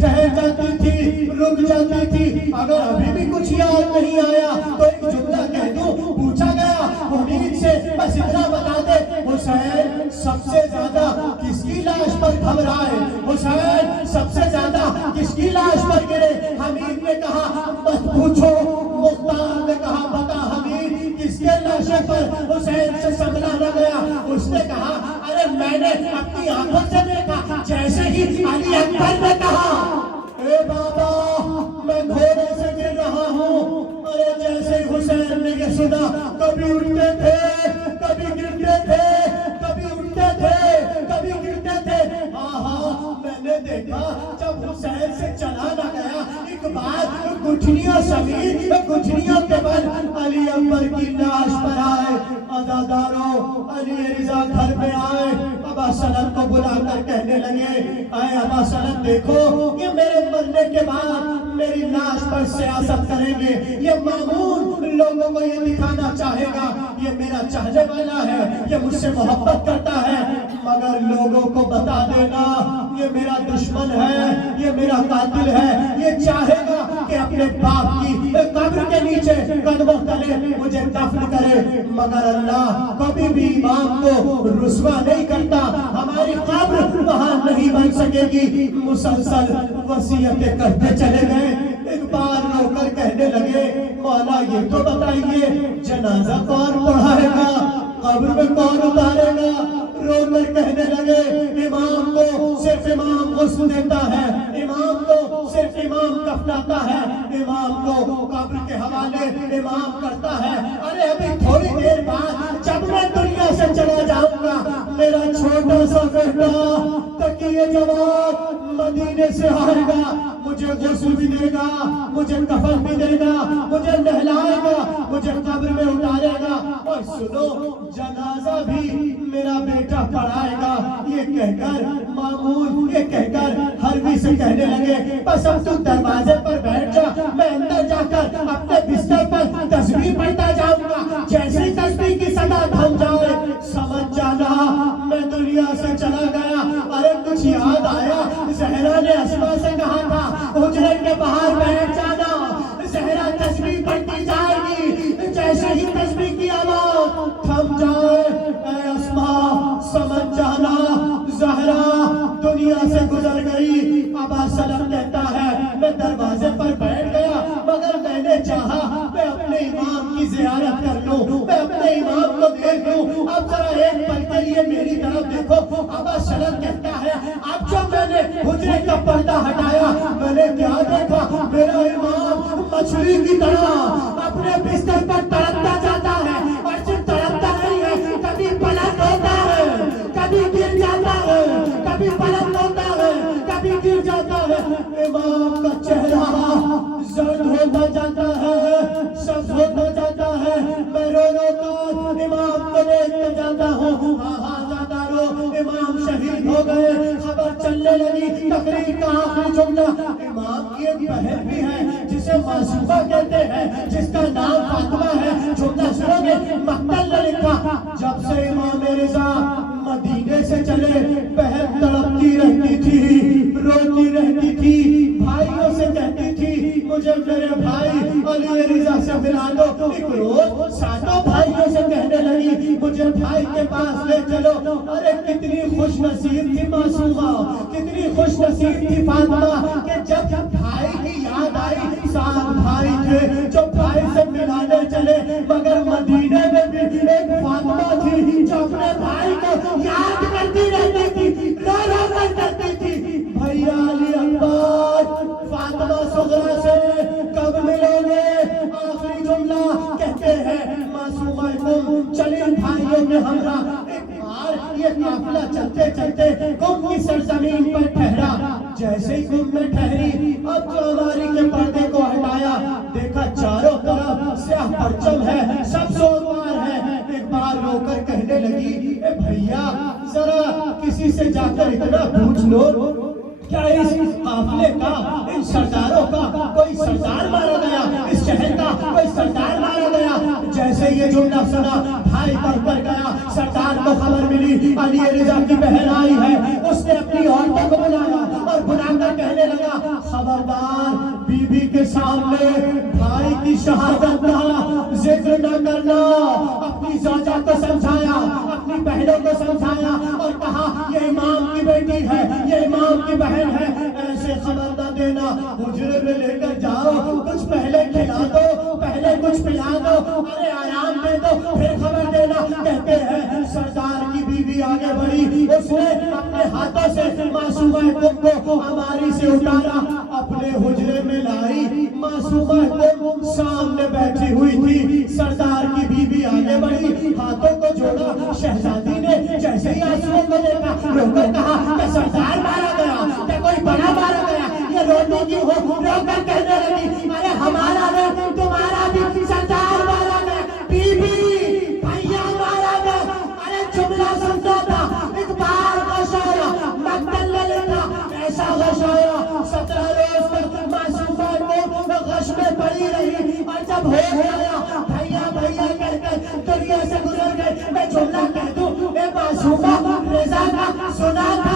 ٹھہر جاتی تھی رک جاتی تھی. اگر ابھی بھی کچھ یاد نہیں آیا تو ایک جملہ کہہ دوں. پوچھا گیا امید سے بس اتنا بتا دے حسین سب سے زیادہ کس کی لاش پر گھبرائے؟ حسین سب سے زیادہ کس کی لاش پر گرے؟ حمید نے کہا مت پوچھو. مختار نے کہا بتا حمید کس کے لاشے پر حسین سے سنبھلا نہ گیا؟ اس نے کہا ارے میں نے اپنی آنکھوں سے دیکھا جیسے ہی علی اکبر نے کہا اے بابا میں گھوڑے سے گر رہا ہوں. ارے جیسے حسین نے یہ سنا کبھی اٹھتے تھے کبھی گرتے تھے کبھی اٹھتے تھے کبھی گرتے تھے. ہاں میں نے دیکھا جب حسین سے چلا نہ گیا ایک بار گٹھنیاں سمیت گٹھنیاں کے بل علی اکبر کی لاش پر آئے. عزاداروں علی رضا گھر میں آئے. ابا سلم کو بلا کر کہنے لگے اے ابا سلم دیکھو یہ میرے مرنے کے بعد میری لاش پر سیاست کریں گے. یہ مامون لوگوں کو یہ دکھانا چاہے گا یہ میرا چاہنے والا ہے یہ مجھ سے محبت کرتا ہے مگر لوگوں کو بتا دینا یہ میرا دشمن ہے یہ میرا قاتل ہے. یہ چاہے گا کہ اپنے باپ کی قبر کے نیچے قدموں تلے مجھے دفن کرے مگر اللہ کبھی بھی امام کو رسوا نہیں کرتا. ہماری قبر وہاں نہیں بن سکے گی. مسلسل وصیتیں کرتے چلے گئے. ایک بار رو کر کہنے لگے مولا یہ تو بتائیے جنازہ کون پڑھائے گا قبر میں کون اتارے گا؟ رو کر کہنے لگے امام کو صرف امام غسل دیتا ہے امام کو صرف امام کفناتا ہے امام کو قبر کے حوالے امام کرتا ہے. ارے ابھی تھوڑی دیر بعد جب میں دنیا سے چلا جاؤں گا میرا چھوٹا سا بیٹا تکیے جواب مدینے سے آئے گا مجھے غسل بھی دے گا مجھے کفن بھی دے گا مجھے نہلائے گا مجھے قبر میں اتارے گا اور سنو جنازہ بھی میرا بیٹا پڑھائے گا. یہ کہہ کر مامون یہ کہہ کر حربی سے کہنے لگے بس اب تو دروازے پر بیٹھ جا میں اندر جا کر اپنے بستر پر تسبیح پڑھتا جاؤں گا. جیسی تسبیح کی صدا تھم جائے سمجھ جانا میں دنیا سے چلا گیا. ارے کچھ یاد آیا زہرا نے اسما سے کہا تھا حجرے کے باہر بیٹھ جانا. زہرا تسبیح پڑھتی جائے گی جیسے ہی تسبیح کی آواز تھم جائے اے اسما سمجھ جانا زہرا دنیا سے گزر گئی. ابا سلم کہتا ہے میں دروازے پر بیٹھ گیا مگر میں نے چاہا میں اپنے امام کی زیارت کر لوں میں اپنے امام کو دیکھ لوں. اب ذرا ایک پل کے لیے میری طرف دیکھو. ابا سلم کہتا ہے اب جو میں نے حجرے کا پردہ ہٹایا میں نے کیا دیکھا میرا امام مچھلی کی طرح اپنے بستر پر تڑپتا جاتا ہے اور صرف تڑپتا نہیں ہے کبھی پلٹ ہوتا ہے کبھی گر جاتا ہے کبھی پلٹ ہوتا ہے کبھی گر جاتا ہے. امام کا چہرہ زرد ہوتا جاتا ہے سبز ہوتا جاتا ہے. میں رو رو کر امام کو ہو گئے. خبر چلنے لگی تقریر کا آخری جملہ. امام کی ایک بہن بھی ہے جسے معصومہ کہتے ہیں, جس کا نام فاطمہ ہے. جملہ سنو گے, مقتل نے لکھا, جب سے امام رضا مدینے سے چلے بہن تڑپتی رہتی تھی, روتی رہتی تھی, بھائیوں سے کہتی تھی مجھے میرے بھائی علی رضا سے ملا دو. ایک روز ساتوں بھائیوں سے کہنے لگی مجھے بھائی کے پاس لے چلو. ارے کتنی خوش نصیب تھی معصومہ, کتنی خوش نصیب تھی فاطمہ کہ جب بھائی کی یاد آئی, 7 بھائی تھے جو بھائی سے ملانے چلے, مگر مدینے میں بھی ایک فاطمہ تھی جو اپنے بھائی کو یاد کرتی رہتی تھی, رو رو کر کرتی تھی بھیا علی اکبر فاطمہ صغرا سے کب ملو گے. آخری جملہ کہتے ہیں معصومہ تم چلے بھائیوں کے ہمراہ. ایک بار یہ قافلہ چلتے چلتے قم کی سرزمین پر ٹھہرا. جیسے ہی قم میں ٹھہری, اب جو ہماری کے پردے کو ہٹایا, دیکھا چاروں طرف سیاہ پرچم ہے, سب سوگوار ہے. ایک بار رو کر کہنے لگی اے بھیا ذرا کسی سے جا کر اتنا پوچھ لو کیا اس قافلے کا, ان سرداروں کا کوئی سردار مارا گیا, اس شہر کا کوئی سردار مارا گیا. جیسے یہ جملہ سنا بھائی بڑھ کر گیا. سردار کو خبر ملی علی رضا کی بہن آئی ہے. اس نے اپنی عورتوں کو بلایا اور بلا کر کہنے لگا خبردار بی بی کے سامنے بھائی کی شہادت کا ذکر نہ کرنا. اپنی زوجہ کو سمجھایا, اپنی بہنوں کو سمجھایا اور کہا یہ امام کی بیٹی ہے, یہ امام کی بہن ہے, ایسے خبر نہ دینا. حجرے میں لے کر جاؤ, کچھ پہلے کھلا دو, پہلے کچھ پلا دو, ارے آرام دے دو, پھر خبر دینا. کہتے ہیں سردار کی بیوی آگے بڑھی, اس نے اپنے ہاتھوں سے معصومہ قم کو ہماری سے اتارا, اپنے حجرے میں لائی. معصومہ قم سامنے بیٹھی ہوئی تھی. سردار کی بیوی آگے بڑھی, ہاتھوں کو جوڑا. شہزادی نے جیسے ہی آنسوؤں کو دیکھا رو کر کہا کہ سردار مارا گیا, کہ کوئی بڑا مارا گیا. یہ روتی کیوں ہو, رو کر کہنے لگی ارے ہمارا نہیں تمہارا بھی سردار مارا گیا. بیوی بھیا مارا گیا. ارے جملہ سمجھو تھا, اقبال غش آیا, مقتل نے لکھا ایسا غش آیا. 17 روز تک معصومہ کو غش میں پڑی رہی, اور جب ہو گیا بھیا بھیا کہہ کر دنیا سے گزر گئے. میں جملہ کہہ دوں اے معصومہ رضا کا سنا تھا